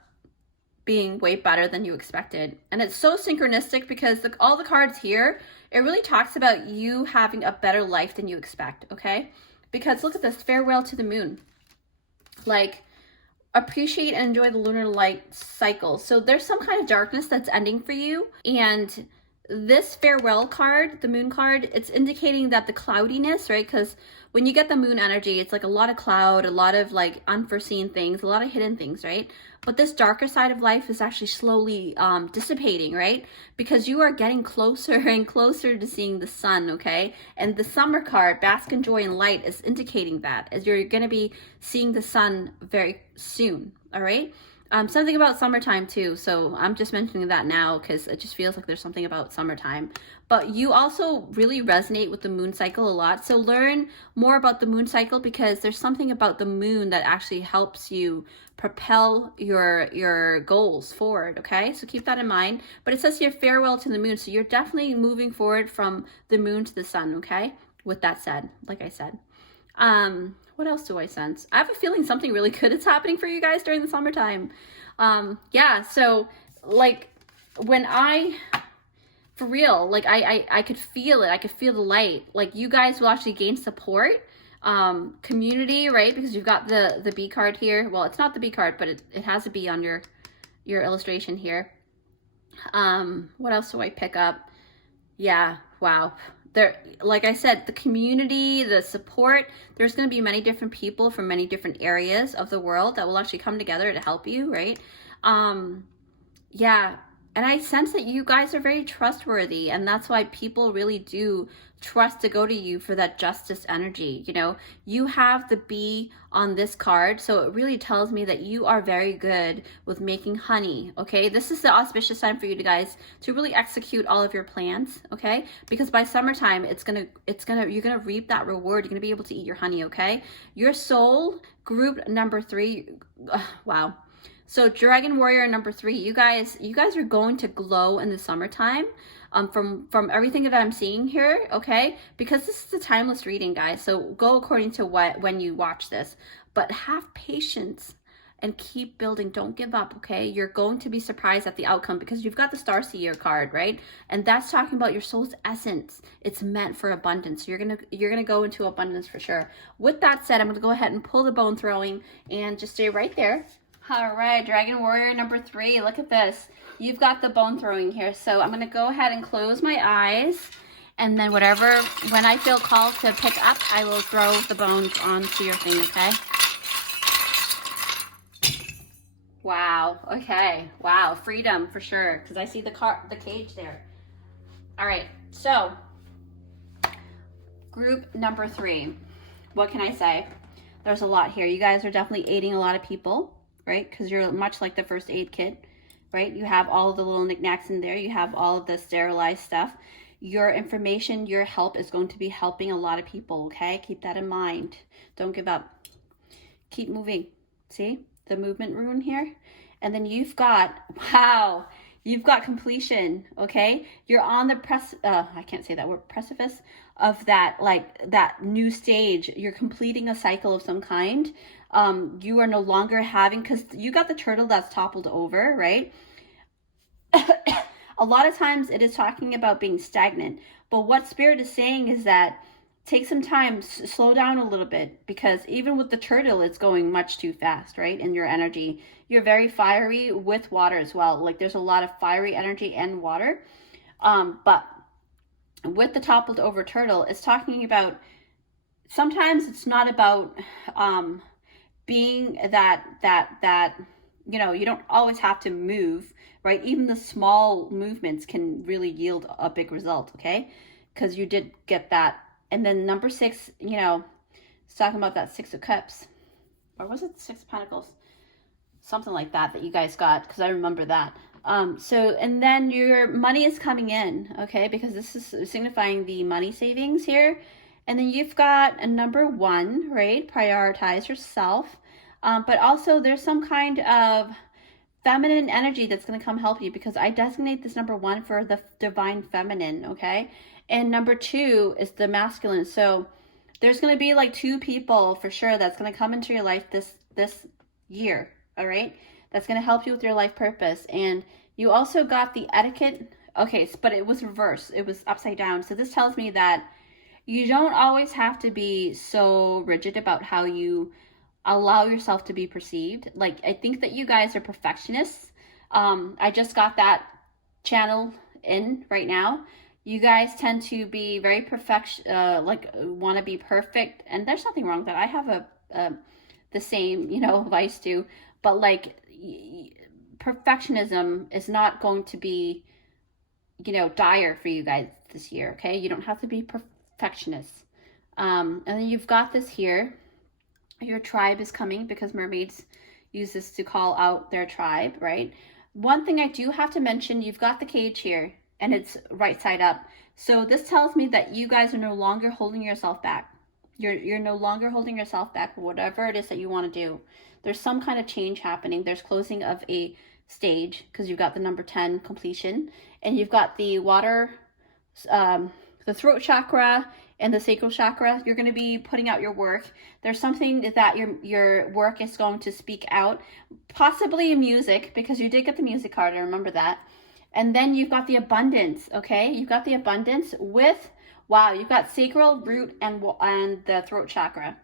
being way better than you expected. And it's so synchronistic because all the cards here, it really talks about you having a better life than you expect, okay? Because look at this, farewell to the moon. Like, appreciate and enjoy the lunar light cycle. So there's some kind of darkness that's ending for you. And this farewell card, the moon card, it's indicating that the cloudiness, right? Because when you get the moon energy, it's like a lot of cloud, a lot of like unforeseen things, a lot of hidden things, right? But this darker side of life is actually slowly dissipating, right? Because you are getting closer and closer to seeing the sun, okay? And the summer card, bask in joy and light, is indicating that, as you're going to be seeing the sun very soon, all right? Something about summertime too, so I'm just mentioning that now because it just feels like there's something about summertime. But you also really resonate with the moon cycle a lot, so learn more about the moon cycle, because there's something about the moon that actually helps you propel your goals forward, okay? So keep that in mind. But it says here, farewell to the moon, so you're definitely moving forward from the moon to the sun, okay? With that said, like I said. What else do I sense? I have a feeling something really good is happening for you guys during the summertime. Yeah, so like when for real, like I could feel it. I could feel the light. Like, you guys will actually gain support, community, right? Because you've got the B card here. Well, it's not the B card, but it has a B on your illustration here. What else do I pick up? Yeah, wow. There, like I said, the community, the support, there's going to be many different people from many different areas of the world that will actually come together to help you, right? Yeah, And I sense that you guys are very trustworthy, and that's why people really do trust to go to you for that justice energy. You know, you have the bee on this card, so it really tells me that you are very good with making honey. Okay, this is the auspicious time for you guys to really execute all of your plans. Okay, because by summertime, you're gonna reap that reward. You're gonna be able to eat your honey. Okay, your soul group number 3. Wow. So Dragon Warrior number 3, you guys are going to glow in the summertime. From everything that I'm seeing here, okay? Because this is a timeless reading, guys. So go according to when you watch this. But have patience and keep building. Don't give up, okay? You're going to be surprised at the outcome because you've got the STARSEED card, right? And that's talking about your soul's essence. It's meant for abundance. So you're gonna go into abundance for sure. With that said, I'm gonna go ahead and pull the bone throwing and just stay right there. All right, Dragon Warrior number 3, look at this. You've got the bone throwing here. So I'm going to go ahead and close my eyes. And then when I feel called to pick up, I will throw the bones onto your thing, okay? Wow, okay. Wow, freedom for sure. Because I see the cage there. All right, so group number 3. What can I say? There's a lot here. You guys are definitely aiding a lot of people. Right? Because you're much like the first aid kit, right? You have all of the little knickknacks in there. You have all of the sterilized stuff. Your information, your help is going to be helping a lot of people, okay? Keep that in mind. Don't give up. Keep moving. See? The movement rune here. And then you've got, wow, you've got completion, okay? You're on the I can't say that word, precipice of that, like that new stage. You're completing a cycle of some kind. You are no longer having, because you got the turtle that's toppled over, right? A lot of times it is talking about being stagnant, but what Spirit is saying is that take some time, slow down a little bit, because even with the turtle, it's going much too fast, right? In your energy, you're very fiery with water as well. Like there's a lot of fiery energy and water. But with the toppled over turtle, it's talking about, sometimes it's not about, being that, you know, you don't always have to move, right? Even the small movements can really yield a big result, okay? Because you did get that. And then number 6, you know, it's talking about that 6 of Cups. Or was it 6 of Pentacles? Something like that you guys got, because I remember that. So, and then your money is coming in, okay? Because this is signifying the money savings here. And then you've got a number 1, right? Prioritize yourself. But also there's some kind of feminine energy that's going to come help you, because I designate this number 1 for the divine feminine, okay? And number 2 is the masculine. So there's going to be like 2 people for sure that's going to come into your life this year, all right? That's going to help you with your life purpose. And you also got the etiquette. Okay, but it was reversed. It was upside down. So this tells me that you don't always have to be so rigid about how you allow yourself to be perceived. Like, I think that you guys are perfectionists. I just got that channel in right now. You guys tend to be very like want to be perfect, and there's nothing wrong with that. I have the same, you know, vice too, but like perfectionism is not going to be, you know, dire for you guys this year. Okay, you don't have to be perfectionists. And then you've got this here. Your tribe is coming, because mermaids use this to call out their tribe, right? One thing I do have to mention, you've got the cage here, and it's right side up. So this tells me that you guys are no longer holding yourself back. You're no longer holding yourself back for whatever it is that you want to do. There's some kind of change happening. There's closing of a stage, because you've got the number 10 completion, and you've got the water, the throat chakra, and the sacral chakra. You're going to be putting out your work. There's something that your work is going to speak out, possibly in music, because you did get the music card. I remember that. And then you've got the abundance, okay? You've got the abundance with, wow, you've got sacral, root, and the throat chakra.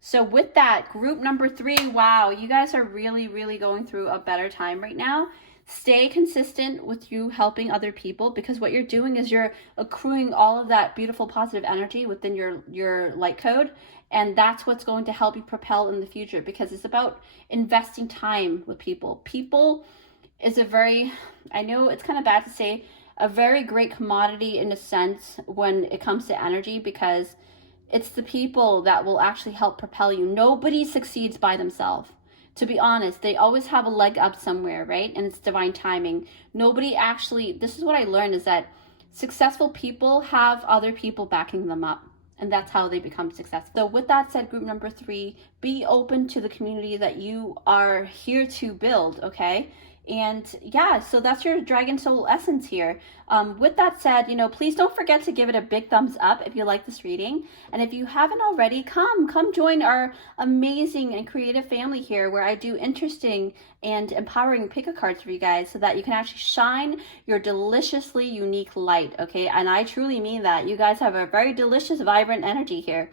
So with that, group number 3, wow, you guys are really, really going through a better time right now. Stay consistent with you helping other people, because what you're doing is you're accruing all of that beautiful positive energy within your light code, and that's what's going to help you propel in the future, because it's about investing time with people. is a very, I know it's kind of bad to say, a very great commodity in a sense when it comes to energy, because it's the people that will actually help propel you. Nobody succeeds by themselves. To be honest, they always have a leg up somewhere, right? And it's divine timing. Nobody actually, this is what I learned, is that successful people have other people backing them up. And that's how they become successful. So with that said, group number 3, be open to the community that you are here to build, okay? And yeah, so that's your dragon soul essence here. With that said, you know, please don't forget to give it a big thumbs up if you like this reading. And if you haven't already, come join our amazing and creative family here, where I do interesting and empowering pick a cards for you guys, so that you can actually shine your deliciously unique light, okay? And I truly mean that. You guys have a very delicious, vibrant energy here.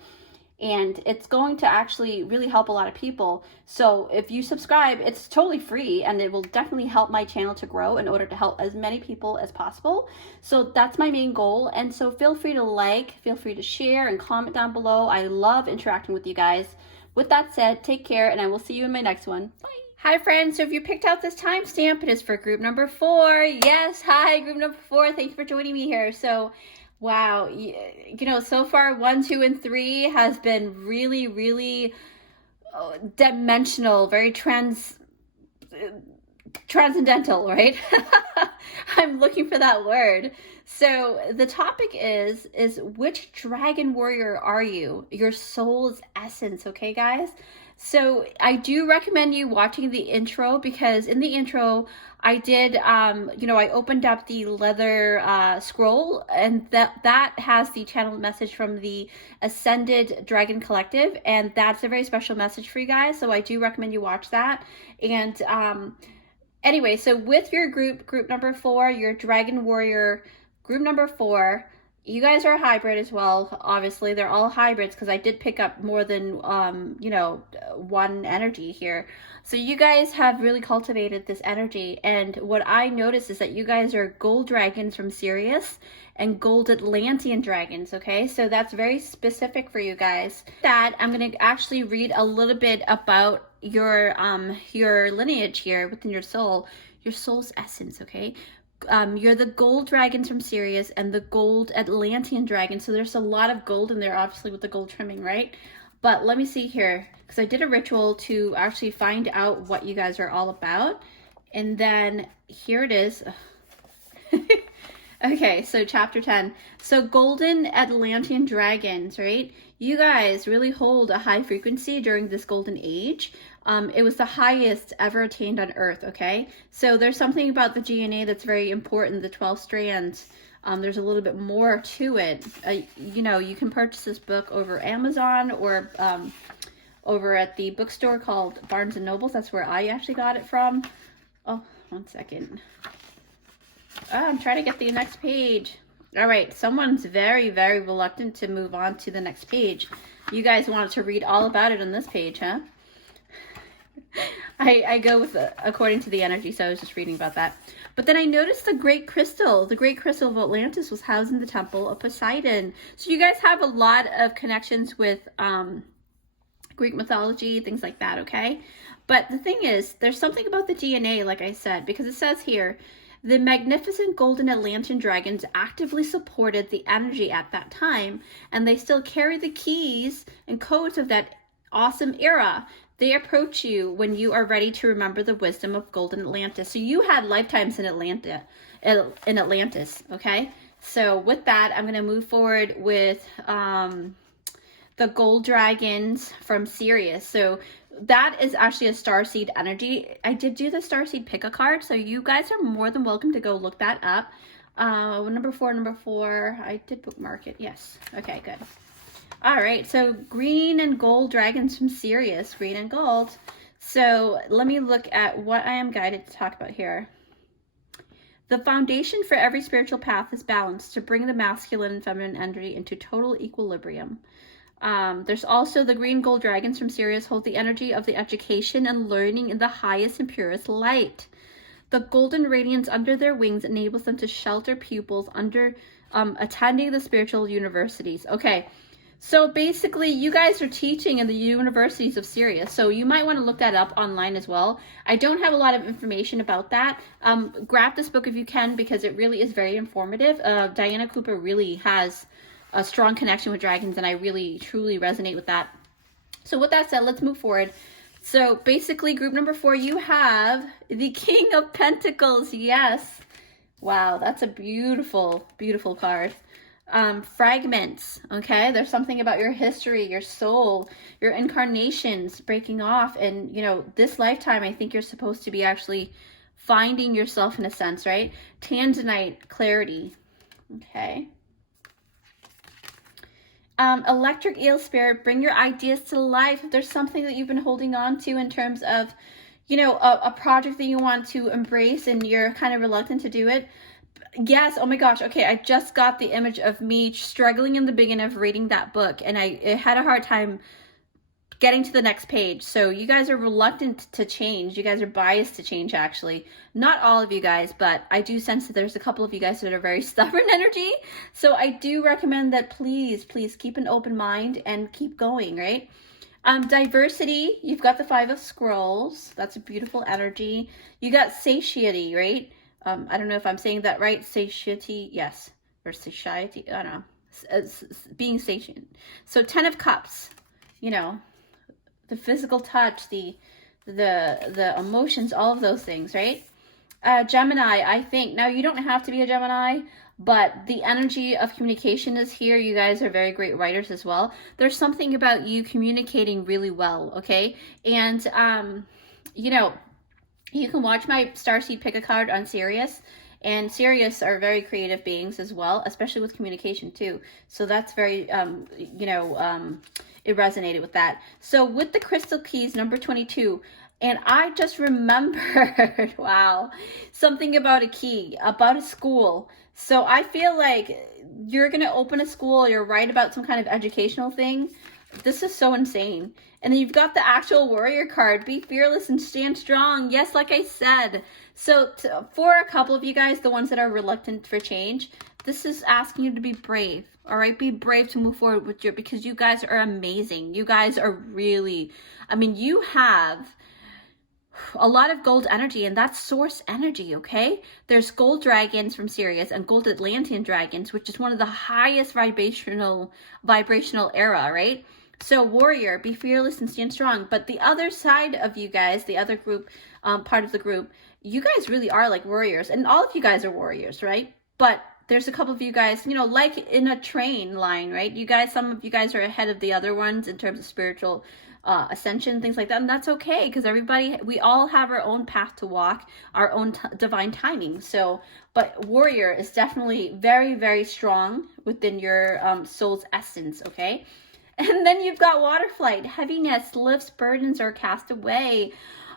And it's going to actually really help a lot of people. So if you subscribe, it's totally free, and it will definitely help my channel to grow in order to help as many people as possible. So that's my main goal. And so feel free to like, feel free to share and comment down below. I love interacting with you guys. With that said, take care, and I will see you in my next one. Bye. Hi friends, so if you picked out this timestamp, it is for group number 4. Yes, hi, group number 4. Thank you for joining me here. So wow, you know, so far 1, 2, and 3 has been really, really dimensional, very transcendental, right? I'm looking for that word. So the topic is which dragon warrior are you? Your soul's essence, okay, guys? So I do recommend you watching the intro, because in the intro I did, you know, I opened up the leather scroll, and that has the channel message from the Ascended Dragon Collective, and that's a very special message for you guys. So I do recommend you watch that. And anyway, so with your group number 4, your dragon warrior, group number 4, you guys are a hybrid as well. Obviously, they're all hybrids, because I did pick up more than, you know, one energy here. So you guys have really cultivated this energy. And what I noticed is that you guys are gold dragons from Sirius and gold Atlantean dragons, okay? So that's very specific for you guys. That I'm going to actually read a little bit about your lineage here within your soul's essence, okay? You're the gold dragons from Sirius and the gold Atlantean dragon. So there's a lot of gold in there, obviously, with the gold trimming, right? But let me see here, because I did a ritual to actually find out what you guys are all about. And then here it is. Okay, so chapter 10. So golden Atlantean dragons, right? You guys really hold a high frequency during this golden age. It was the highest ever attained on Earth, okay? So there's something about the DNA that's very important, the 12 strands. There's a little bit more to it. You know, you can purchase this book over Amazon or over at the bookstore called Barnes & Nobles. That's where I actually got it from. Oh, one second. I'm trying to get the next page. All right, someone's very, very reluctant to move on to the next page. You guys wanted to read all about it on this page, huh? I go with according to the energy, so I was just reading about that. But then I noticed the great crystal of Atlantis was housed in the temple of Poseidon. So you guys have a lot of connections with Greek mythology, things like that, okay? But the thing is, there's something about the DNA, like I said, because it says here, the magnificent golden Atlantean dragons actively supported the energy at that time, and they still carry the keys and codes of that awesome era. They approach you when you are ready to remember the wisdom of golden Atlantis. So you had lifetimes in Atlantis, okay? So with that, I'm going to move forward with the gold dragons from Sirius. So that is actually a Starseed energy. I did do the Starseed pick a card, so you guys are more than welcome to go look that up. Number four, I did bookmark it. Yes. Okay, good. All right, so green and gold dragons from Sirius, green and gold. So let me look at what I am guided to talk about here. The foundation for every spiritual path is balance to bring the masculine and feminine energy into total equilibrium. There's also the green gold dragons from Sirius hold the energy of the education and learning in the highest and purest light. The golden radiance under their wings enables them to shelter pupils under attending the spiritual universities. Okay. So basically, you guys are teaching in the universities of Sirius, so you might want to look that up online as well. I don't have a lot of information about that. Grab this book if you can, because it really is very informative. Diana Cooper really has a strong connection with dragons, and I really, truly resonate with that. So with that said, let's move forward. So basically, group number 4, you have the King of Pentacles. Yes. Wow, that's a beautiful, beautiful card. Fragments, okay? There's something about your history, your soul, your incarnations breaking off. And, you know, this lifetime, I think you're supposed to be actually finding yourself in a sense, right? Tanzanite, clarity, okay? Electric eel spirit, bring your ideas to life. If there's something that you've been holding on to in terms of, you know, a project that you want to embrace and you're kind of reluctant to do it. Yes, oh my gosh, okay, I just got the image of me struggling in the beginning of reading that book, and I had a hard time getting to the next page. So you guys are reluctant to change. You guys are biased to change, actually. Not all of you guys, but I do sense that there's a couple of you guys that are very stubborn energy. So I do recommend that please, please keep an open mind and keep going, right? Diversity, you've got the 5 of Scrolls. That's a beautiful energy. You got satiety, right? I don't know if I'm saying that right. Satiety, yes. Or satiety, I don't know. Being satiated. So 10 of Cups, you know, the physical touch, the emotions, all of those things, right? Gemini, I think, now you don't have to be a Gemini, but the energy of communication is here. You guys are very great writers as well. There's something about you communicating really well, okay? And, you know, you can watch my Starseed Pick a Card on Sirius, and Sirius are very creative beings as well, especially with communication too. So that's very, you know, it resonated with that. So with the crystal keys, number 22, and I just remembered, wow, something about a key, about a school. So I feel like you're going to open a school, you're right about some kind of educational thing. This is so insane. And then you've got the actual warrior card. Be fearless and stand strong. Yes, like I said. So for a couple of you guys, the ones that are reluctant for change, this is asking you to be brave. All right, be brave to move forward with your, because you guys are amazing. You guys are really, I mean, you have a lot of gold energy, and that's source energy, okay? There's gold dragons from Sirius and gold Atlantean dragons, which is one of the highest vibrational era, right? So warrior, be fearless and stand strong. But the other side of you guys, the other group, part of the group, you guys really are like warriors, and all of you guys are warriors, right? But there's a couple of you guys, you know, like in a train line, right? You guys, some of you guys are ahead of the other ones in terms of spiritual ascension, things like that. And that's okay, because everybody, we all have our own path to walk, our own divine timing. So, but warrior is definitely very, very strong within your soul's essence, okay? And then you've got water flight, heaviness, lifts, burdens are cast away.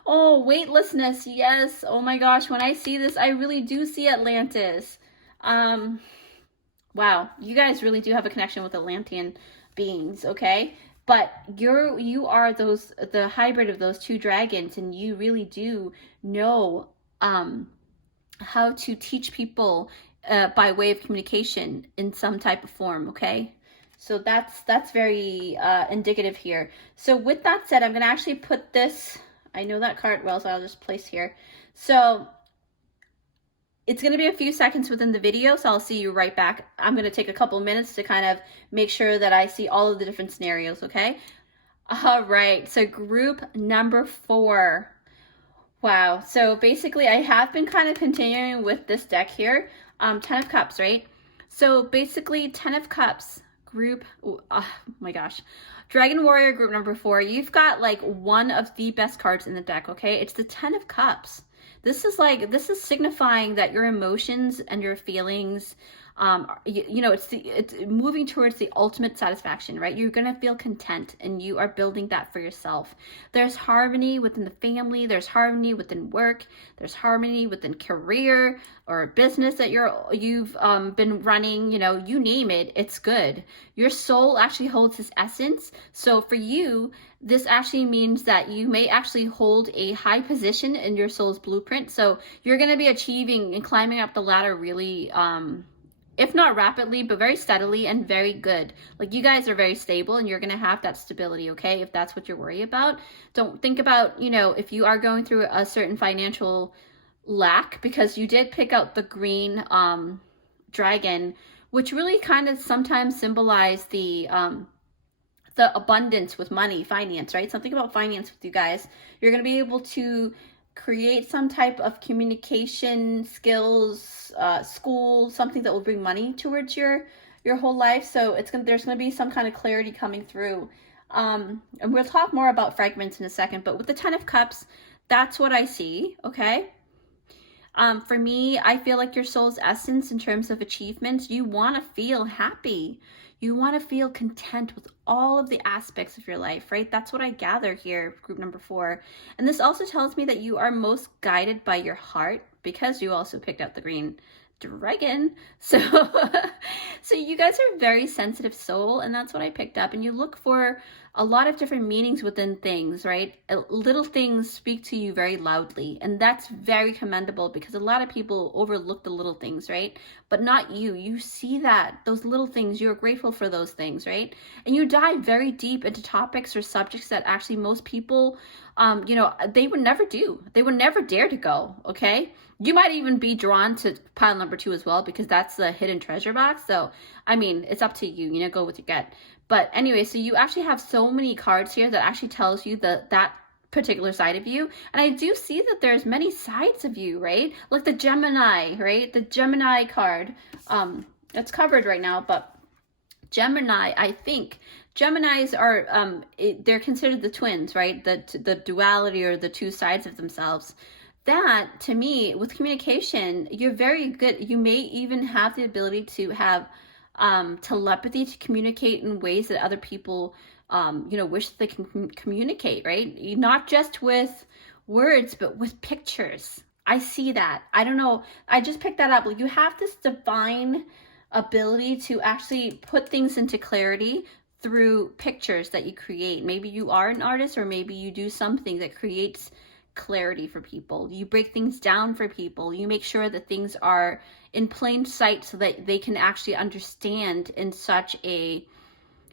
Oh, weightlessness, yes. Oh my gosh, when I see this, I really do see Atlantis. Wow, you guys really do have a connection with Atlantean beings, okay? But you are the hybrid of those two dragons, and you really do know how to teach people by way of communication in some type of form, okay? So that's very indicative here. So with that said, I'm going to actually put this, I know that card well, so I'll just place here. So it's going to be a few seconds within the video, so I'll see you right back. I'm going to take a couple minutes to kind of make sure that I see all of the different scenarios, okay? All right, so group number 4. Wow, so basically I have been kind of continuing with this deck here. 10 of Cups, right? So basically 10 of Cups group, oh my gosh. Dragon Warrior group number 4, you've got like one of the best cards in the deck, okay? It's the 10 of Cups. This is signifying that your emotions and your feelings, you know, it's moving towards the ultimate satisfaction, right? You're going to feel content, and you are building that for yourself. There's harmony within the family. There's harmony within work. There's harmony within career or business that you've been running, you know, you name it, it's good. Your soul actually holds this essence. So for you, this actually means that you may actually hold a high position in your soul's blueprint. So you're going to be achieving and climbing up the ladder really, if not rapidly, but very steadily and very good. Like, you guys are very stable and you're going to have that stability, okay? If that's what you're worried about. Don't think about, you know, if you are going through a certain financial lack, because you did pick out the green dragon, which really kind of sometimes symbolize the abundance with money, finance, right? Something about finance with you guys. You're going to be able to create some type of communication skills, school, something that will bring money towards your whole life. So there's gonna be some kind of clarity coming through. And we'll talk more about fragments in a second, but with the 10 of Cups, that's what I see, okay? For me, I feel like your soul's essence in terms of achievements, you want to feel happy. You want to feel content with all of the aspects of your life, right? That's what I gather here, group number 4. And this also tells me that you are most guided by your heart, because you also picked out the green dragon. So so you guys are a very sensitive soul, and that's what I picked up. And you look for a lot of different meanings within things, right? Little things speak to you very loudly, and that's very commendable, because a lot of people overlook the little things, right? But not you. You see that, those little things, you're grateful for those things, right? And you dive very deep into topics or subjects that actually most people, you know, they would never do. They would never dare to go, okay? You might even be drawn to pile number 2 as well, because that's the hidden treasure box. So, I mean, it's up to you, you know, go with your gut. But anyway, so you actually have so many cards here that actually tells you that particular side of you. And I do see that there's many sides of you, right? Like the Gemini, right? The Gemini card. It's covered right now, but Gemini, I think Geminis are, they're considered the twins, right? The duality, or the two sides of themselves. That, to me, with communication, you're very good. You may even have the ability to have telepathy, to communicate in ways that other people, you know, wish they can communicate, right? Not just with words, but with pictures. I see that. I don't know. I just picked that up. Like, you have this divine ability to actually put things into clarity through pictures that you create. Maybe you are an artist, or maybe you do something that creates clarity for people. You break things down for people. You make sure that things are in plain sight so that they can actually understand in such a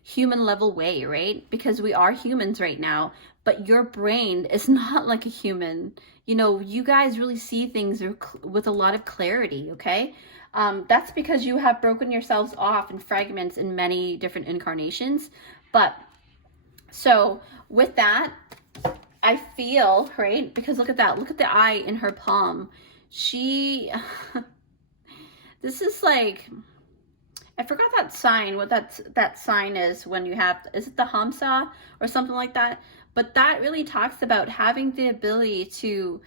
human level way, right? Because we are humans right now, but your brain is not like a human. You know, you guys really see things with a lot of clarity, okay? That's because you have broken yourselves off in fragments in many different incarnations. But so with that, I feel, right? Because look at that. Look at the eye in her palm. She, this is like, I forgot that sign, what that sign is when you have, is it the Hamsa or something like that? But that really talks about having the ability to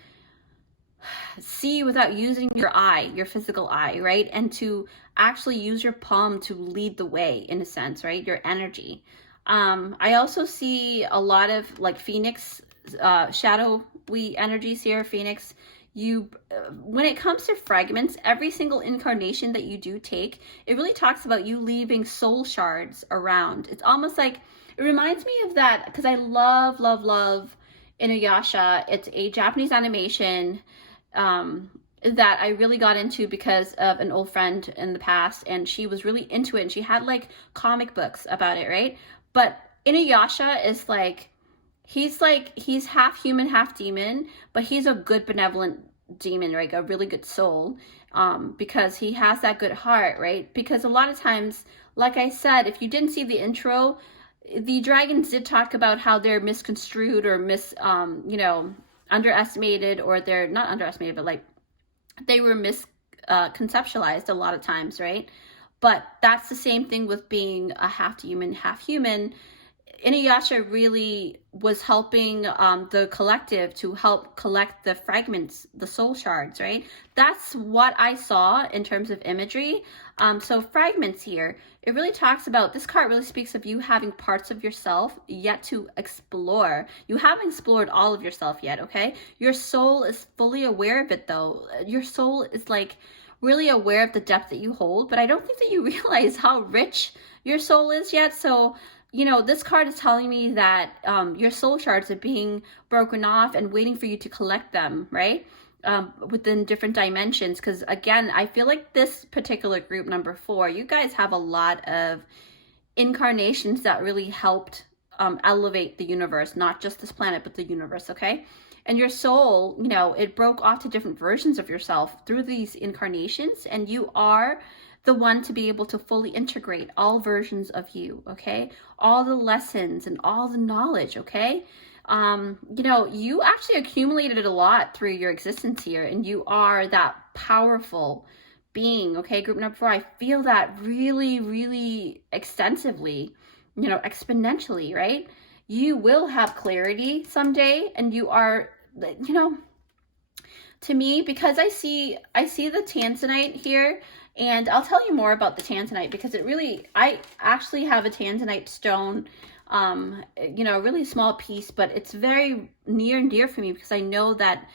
see without using your eye, your physical eye, right? And to actually use your palm to lead the way, in a sense, right? Your energy. I also see a lot of like Phoenix, shadowy energies here, Phoenix. You, when it comes to fragments, every single incarnation that you do take, it really talks about you leaving soul shards around. It's almost like, it reminds me of that, because I love Inuyasha. It's a Japanese animation that I really got into because of an old friend in the past, and she was really into it, and she had like comic books about it, right? But Inuyasha is like, he's half human, half demon, but he's a good benevolent demon, right? A really good soul, because he has that good heart, right? Because a lot of times, like I said, if you didn't see the intro, the dragons did talk about how they're misconstrued or you know, underestimated, or they're not underestimated, but like they were misconceptualized a lot of times, right? But that's the same thing with being a half human, half human. Inuyasha really was helping the collective to help collect the fragments, the soul shards, right? That's what I saw in terms of imagery. So fragments here, it really talks about, this card really speaks of you having parts of yourself yet to explore. You haven't explored all of yourself yet, okay? Your soul is fully aware of it though. Your soul is like really aware of the depth that you hold, but I don't think that you realize how rich your soul is yet. So, you know, this card is telling me that your soul shards are being broken off and waiting for you to collect them, right? within different dimensions. Because again, I feel like this particular group, number 4, you guys have a lot of incarnations that really helped elevate the universe, not just this planet, but the universe, okay? And your soul, you know, it broke off to different versions of yourself through these incarnations, and you are the one to be able to fully integrate all versions of you, okay? All the lessons and all the knowledge, okay? You know, you actually accumulated a lot through your existence here, and you are that powerful being, okay? Group number 4, I feel that really, really extensively, you know, exponentially, right? You will have clarity someday, and you are, you know, to me, because I see the tanzanite here, and I'll tell you more about the tanzanite, because it really, I actually have a tanzanite stone, you know, a really small piece, but it's very near and dear for me, because I know that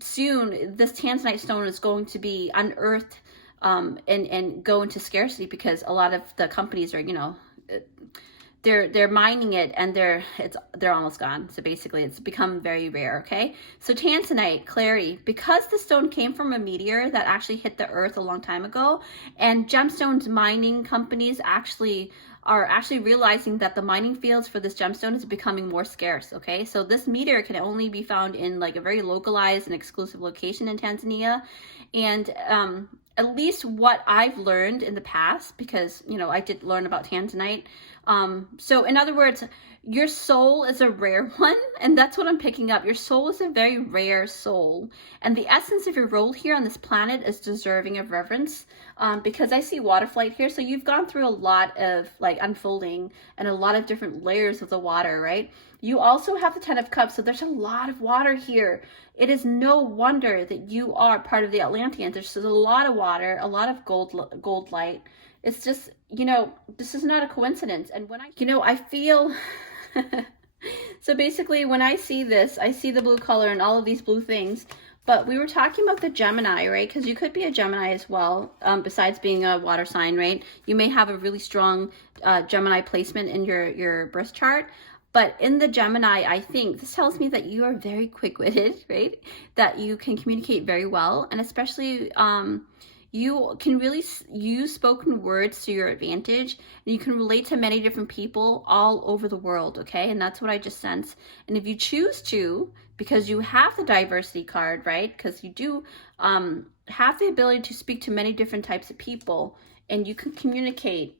soon this tanzanite stone is going to be unearthed and go into scarcity, because a lot of the companies are, you know, they're mining it, and they're almost gone. So basically it's become very rare, okay? So tanzanite, clarity, because the stone came from a meteor that actually hit the earth a long time ago, and gemstones mining companies are actually realizing that the mining fields for this gemstone is becoming more scarce, okay? So this meteor can only be found in like a very localized and exclusive location in Tanzania. And at least what I've learned in the past, because, you know, I did learn about tanzanite. So in other words, your soul is a rare one, and that's what I'm picking up. Your soul is a very rare soul, and the essence of your role here on this planet is deserving of reverence, because I see water flight here. So you've gone through a lot of like unfolding and a lot of different layers of the water, right? You also have the 10 of Cups, so there's a lot of water here. It is no wonder that you are part of the Atlanteans. There's a lot of water, a lot of gold light. It's just, you know, this is not a coincidence. And when I feel, so basically when I see this, I see the blue color and all of these blue things, but we were talking about the Gemini, right? Because you could be a Gemini as well, besides being a water sign, right? You may have a really strong Gemini placement in your birth chart. But in the Gemini, I think this tells me that you are very quick-witted, right? That you can communicate very well, and especially you can really use spoken words to your advantage, and you can relate to many different people all over the world, okay? And that's what I just sense. And if you choose to, because you have the diversity card, right? Because you do have the ability to speak to many different types of people, and you can communicate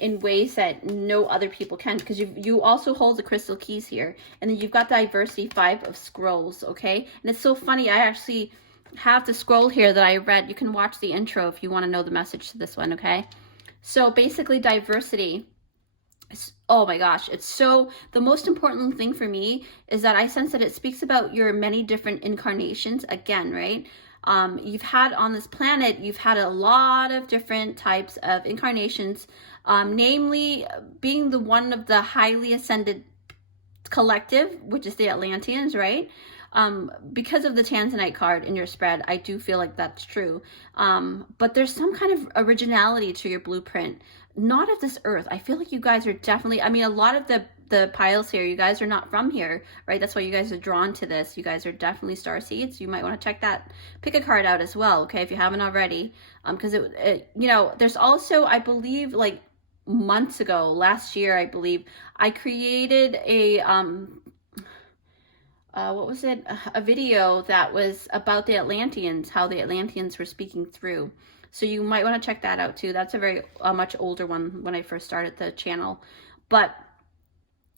in ways that no other people can, because you also hold the crystal keys here, and then you've got diversity, 5 of scrolls, okay? And it's so funny, I actually have the scroll here that I read. You can watch the intro if you want to know the message to this one, okay? So basically diversity, oh my gosh, it's so, the most important thing for me is that I sense that it speaks about your many different incarnations again, right? You've had on this planet, you've had a lot of different types of incarnations, namely being the one of the highly ascended collective, which is the Atlanteans, right? Because of the Tanzanite card in your spread, I do feel like that's true. But there's some kind of originality to your blueprint, not of this earth. I feel like you guys are definitely, I mean, a lot of the piles here, you guys are not from here, right? That's why you guys are drawn to this. You guys are definitely starseeds. You might want to check that pick a card out as well, okay, if you haven't already. Because it, you know, there's also, I believe, like months ago, last year, I believe, I created a what was it? A video that was about the Atlanteans, how the Atlanteans were speaking through. So you might want to check that out too. That's a much older one when I first started the channel. But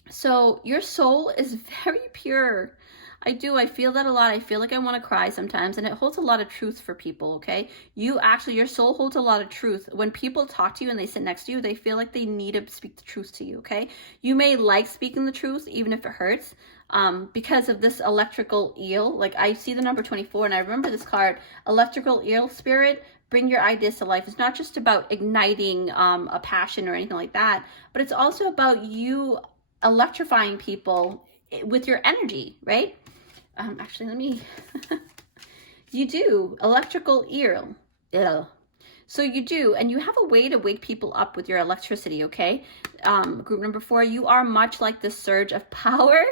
so your soul is very pure. I feel that a lot. I feel like I want to cry sometimes, and it holds a lot of truth for people, okay? Your soul holds a lot of truth. When people talk to you and they sit next to you, they feel like they need to speak the truth to you, okay? You may like speaking the truth, even if it hurts, because of this electrical eel. Like, I see the number 24, and I remember this card, electrical eel spirit. Bring your ideas to life. It's not just about igniting a passion or anything like that, but it's also about you electrifying people with your energy, right? Actually, let me, you do, electrical eel. So you do, and you have a way to wake people up with your electricity, okay? Group number 4, you are much like the surge of power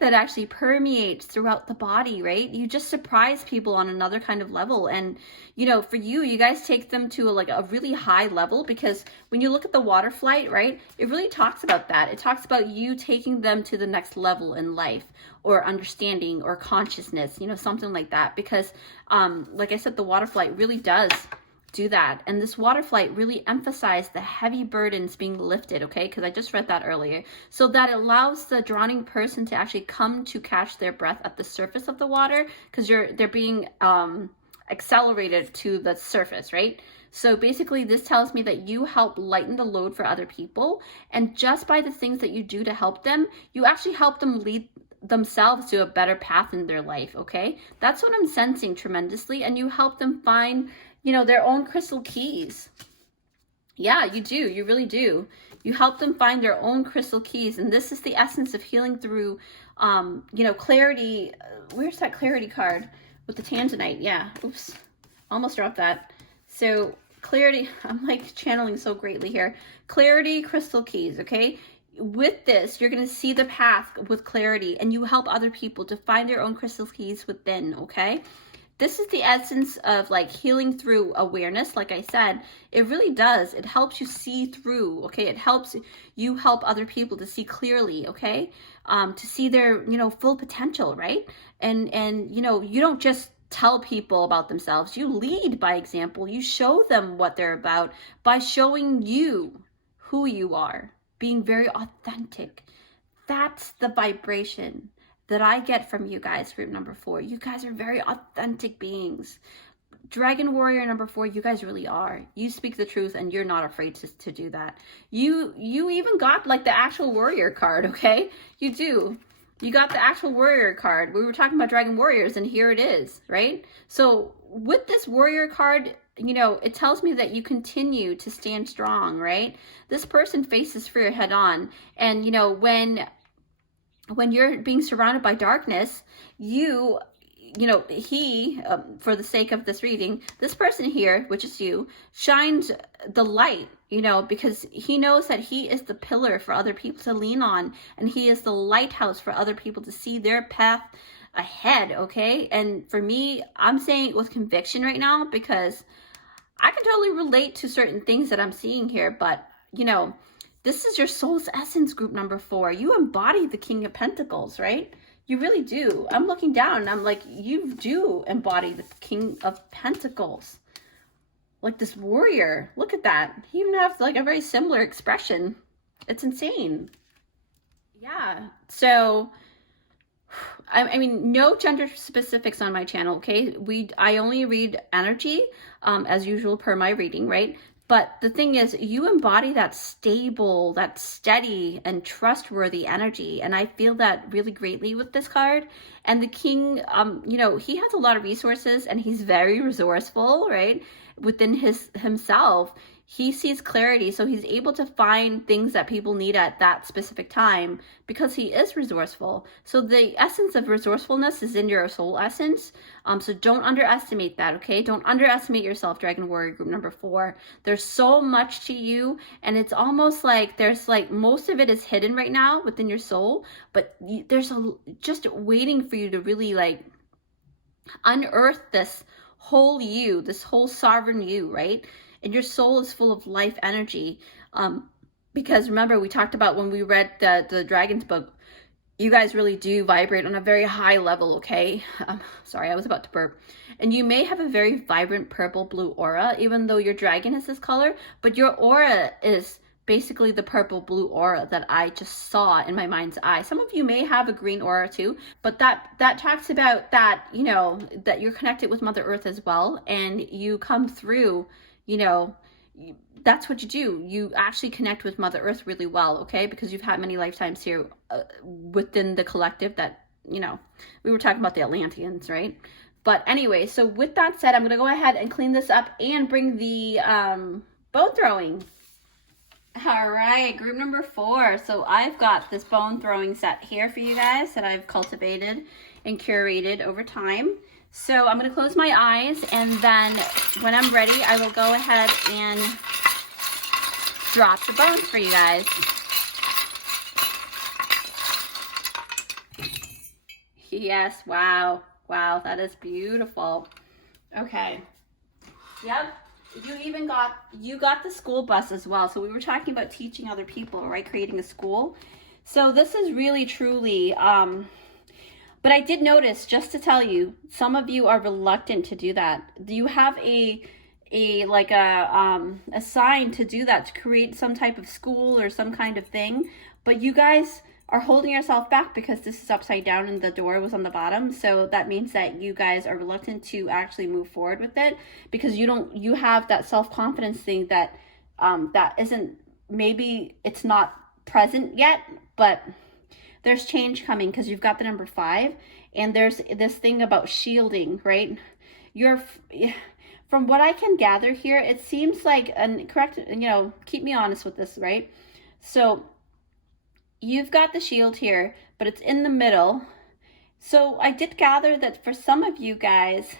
that actually permeates throughout the body, right? You just surprise people on another kind of level. And, you know, for you guys take them to like a really high level, because when you look at the water flight, right, it really talks about that. It talks about you taking them to the next level in life, or understanding, or consciousness, you know, something like that. Because, like I said, the water flight really does do that. And this water flight really emphasized the heavy burdens being lifted, okay? Because I just read that earlier. So that allows the drowning person to actually come to catch their breath at the surface of the water, because they're being accelerated to the surface, right? So basically this tells me that you help lighten the load for other people, and just by the things that you do to help them, you actually help them lead themselves to a better path in their life, okay? That's what I'm sensing tremendously. And you help them find, you know, their own crystal keys. Yeah, you do. You really do. You help them find their own crystal keys. And this is the essence of healing through, you know, clarity. Where's that clarity card with the tanzanite? Yeah. Oops. Almost dropped that. So clarity, I'm like channeling so greatly here. Clarity crystal keys, okay? With this, you're going to see the path with clarity, and you help other people to find their own crystal keys within, okay? This is the essence of like healing through awareness. Like I said, it really does. It helps you see through, okay? It helps you help other people to see clearly, okay? To see their, you know, full potential, right? And you know, you don't just tell people about themselves. You lead by example. You show them what they're about by showing you who you are, being very authentic. That's the vibration that I get from you guys, group number 4. You guys are very authentic beings. Dragon warrior number 4, you guys really are. You speak the truth, and you're not afraid to do that. You even got like the actual warrior card, okay? You do. You got the actual warrior card. We were talking about dragon warriors, and here it is, right? So with this warrior card, you know, it tells me that you continue to stand strong, right? This person faces fear head on. And, you know, when you're being surrounded by darkness, you know, for the sake of this reading, this person here, which is you, shines the light, you know, because he knows that he is the pillar for other people to lean on, and he is the lighthouse for other people to see their path ahead, okay? And for me, I'm saying it with conviction right now, because I can totally relate to certain things that I'm seeing here, but, you know, this is your soul's essence, group number 4. You embody the King of Pentacles, right? You really do. I'm looking down and I'm like, you do embody the King of Pentacles. Like this warrior. Look at that. He even has like a very similar expression. It's insane. Yeah. So, I mean, no gender specifics on my channel, okay? I only read energy, as usual per my reading, right? But the thing is, you embody that stable, that steady and trustworthy energy. And I feel that really greatly with this card. And the king, you know, he has a lot of resources and he's very resourceful, right? Within himself, he sees clarity. So he's able to find things that people need at that specific time because he is resourceful. So the essence of resourcefulness is in your soul essence. So don't underestimate that, okay? Don't underestimate yourself, Dragon Warrior group number 4. There's so much to you, and it's almost like there's like most of it is hidden right now within your soul, but there's just waiting for you to really like unearth this whole you, this whole sovereign you, right? And your soul is full of life energy. Because remember, we talked about when we read the Dragon's book, you guys really do vibrate on a very high level, okay? Sorry, I was about to burp. And you may have a very vibrant purple blue aura, even though your dragon is this color, but your aura is basically the purple blue aura that I just saw in my mind's eye. Some of you may have a green aura too, but that talks about that, you know, that you're connected with Mother Earth as well, and you come through, you know, that's what you do. You actually connect with Mother Earth really well, okay? Because you've had many lifetimes here within the collective that, you know, we were talking about the Atlanteans, right? But anyway, so with that said, I'm going to go ahead and clean this up and bring the bone throwing. All right, group number 4. So I've got this bone throwing set here for you guys that I've cultivated and curated over time. So I'm going to close my eyes, and then when I'm ready, I will go ahead and drop the bones for you guys. Yes, wow. Wow, that is beautiful. Okay. Yep. You got the school bus as well. So we were talking about teaching other people, right? Creating a school. So this is really truly, but I did notice, just to tell you, some of you are reluctant to do that. You have a sign to do that, to create some type of school or some kind of thing, but you guys are holding yourself back because this is upside down and the door was on the bottom. So that means that you guys are reluctant to actually move forward with it because you have that self-confidence thing that that isn't, maybe it's not present yet, but there's change coming because you've got the number 5, and there's this thing about shielding, right? From what I can gather here, it seems like, and correct, keep me honest with this, right? So you've got the shield here, but it's in the middle. So I did gather that for some of you guys,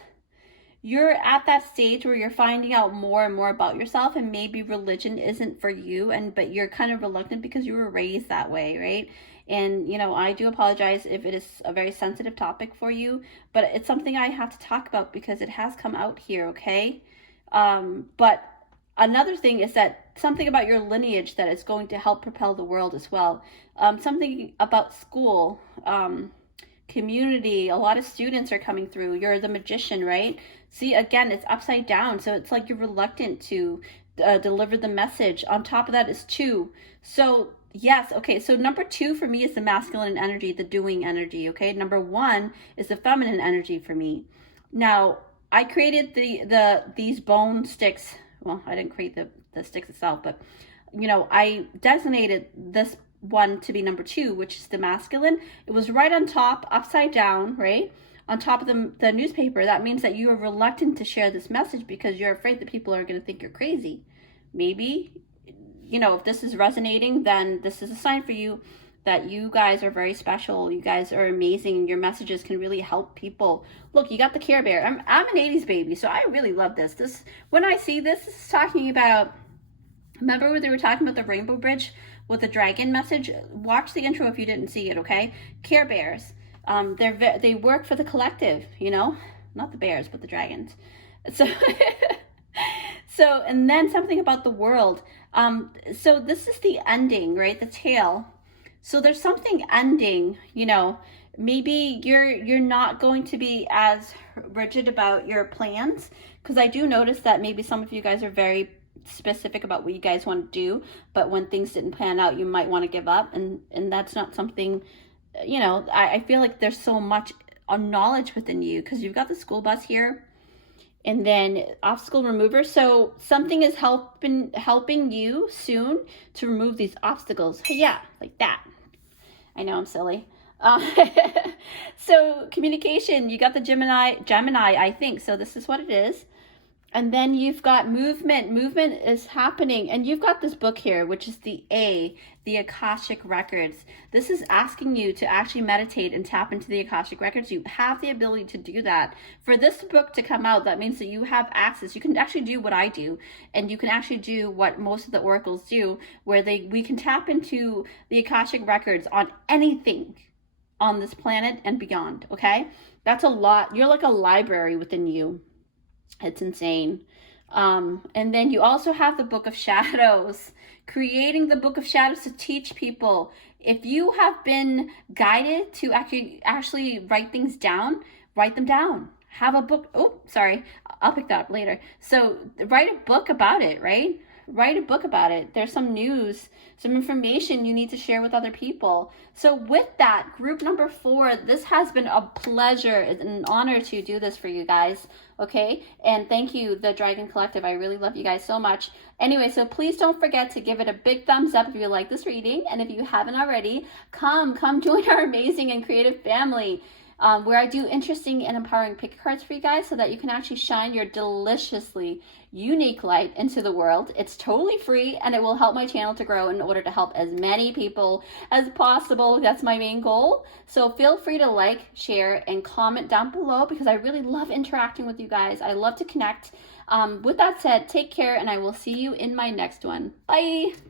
you're at that stage where you're finding out more and more about yourself, and maybe religion isn't for you, but you're kind of reluctant because you were raised that way, right? And, I do apologize if it is a very sensitive topic for you, but it's something I have to talk about because it has come out here, okay? But another thing is that something about your lineage that is going to help propel the world as well. Something about school, community, a lot of students are coming through. You're the magician, right? See, again, it's upside down. So it's like you're reluctant to deliver the message. On top of that is 2. So yes, okay, so number 2 for me is the masculine energy, the doing energy, okay? Number 1 is the feminine energy for me. Now, I created these bone sticks. Well, I didn't create the sticks itself, but I designated this one to be number 2, which is the masculine. It was right on top, upside down, right? On top of the newspaper. That means that you are reluctant to share this message because you're afraid that people are going to think you're crazy. Maybe, if this is resonating, then this is a sign for you that you guys are very special. You guys are amazing, and your messages can really help people. Look, you got the Care Bear. I'm an 80s baby, so I really love this. When I see this is talking about, remember when they were talking about the Rainbow Bridge with the dragon message? Watch the intro if you didn't see it, okay? Care Bears. They work for the collective, not the bears, but the dragons. So, and then something about the world. So this is the ending, right? The tail. So there's something ending, maybe you're not going to be as rigid about your plans, because I do notice that maybe some of you guys are very specific about what you guys want to do, but when things didn't pan out, you might want to give up, and that's not something, I feel like there's so much knowledge within you, because you've got the school bus here, and then obstacle remover. So something is helping you soon to remove these obstacles. Yeah, like that. I know I'm silly. So communication, you got the Gemini, I think. So this is what it is. And then you've got movement. Movement is happening. And you've got this book here, which is the Akashic Records. This is asking you to actually meditate and tap into the Akashic Records. You have the ability to do that. For this book to come out, that means that you have access. You can actually do what I do, and you can actually do what most of the oracles do, where we can tap into the Akashic Records on anything on this planet and beyond, okay? That's a lot. You're like a library within you. It's insane. And then you also have the Book of Shadows, creating the Book of Shadows to teach people. If you have been guided to actually write things down, write them down. Have a book. Oh, sorry. I'll pick that up later. So write a book about it, right? Write a book about it. There's some news, some information you need to share with other people. So with that, group number 4, this has been a pleasure and an honor to do this for you guys. Okay, and thank you, the Dragon Collective. I really love you guys so much. Anyway, so please don't forget to give it a big thumbs up if you like this reading, and if you haven't already, come join our amazing and creative family. where I do interesting and empowering pick cards for you guys so that you can actually shine your deliciously unique light into the world. It's totally free and it will help my channel to grow in order to help as many people as possible. That's my main goal. So feel free to like, share, and comment down below because I really love interacting with you guys. I love to connect. With that said, take care and I will see you in my next one. Bye!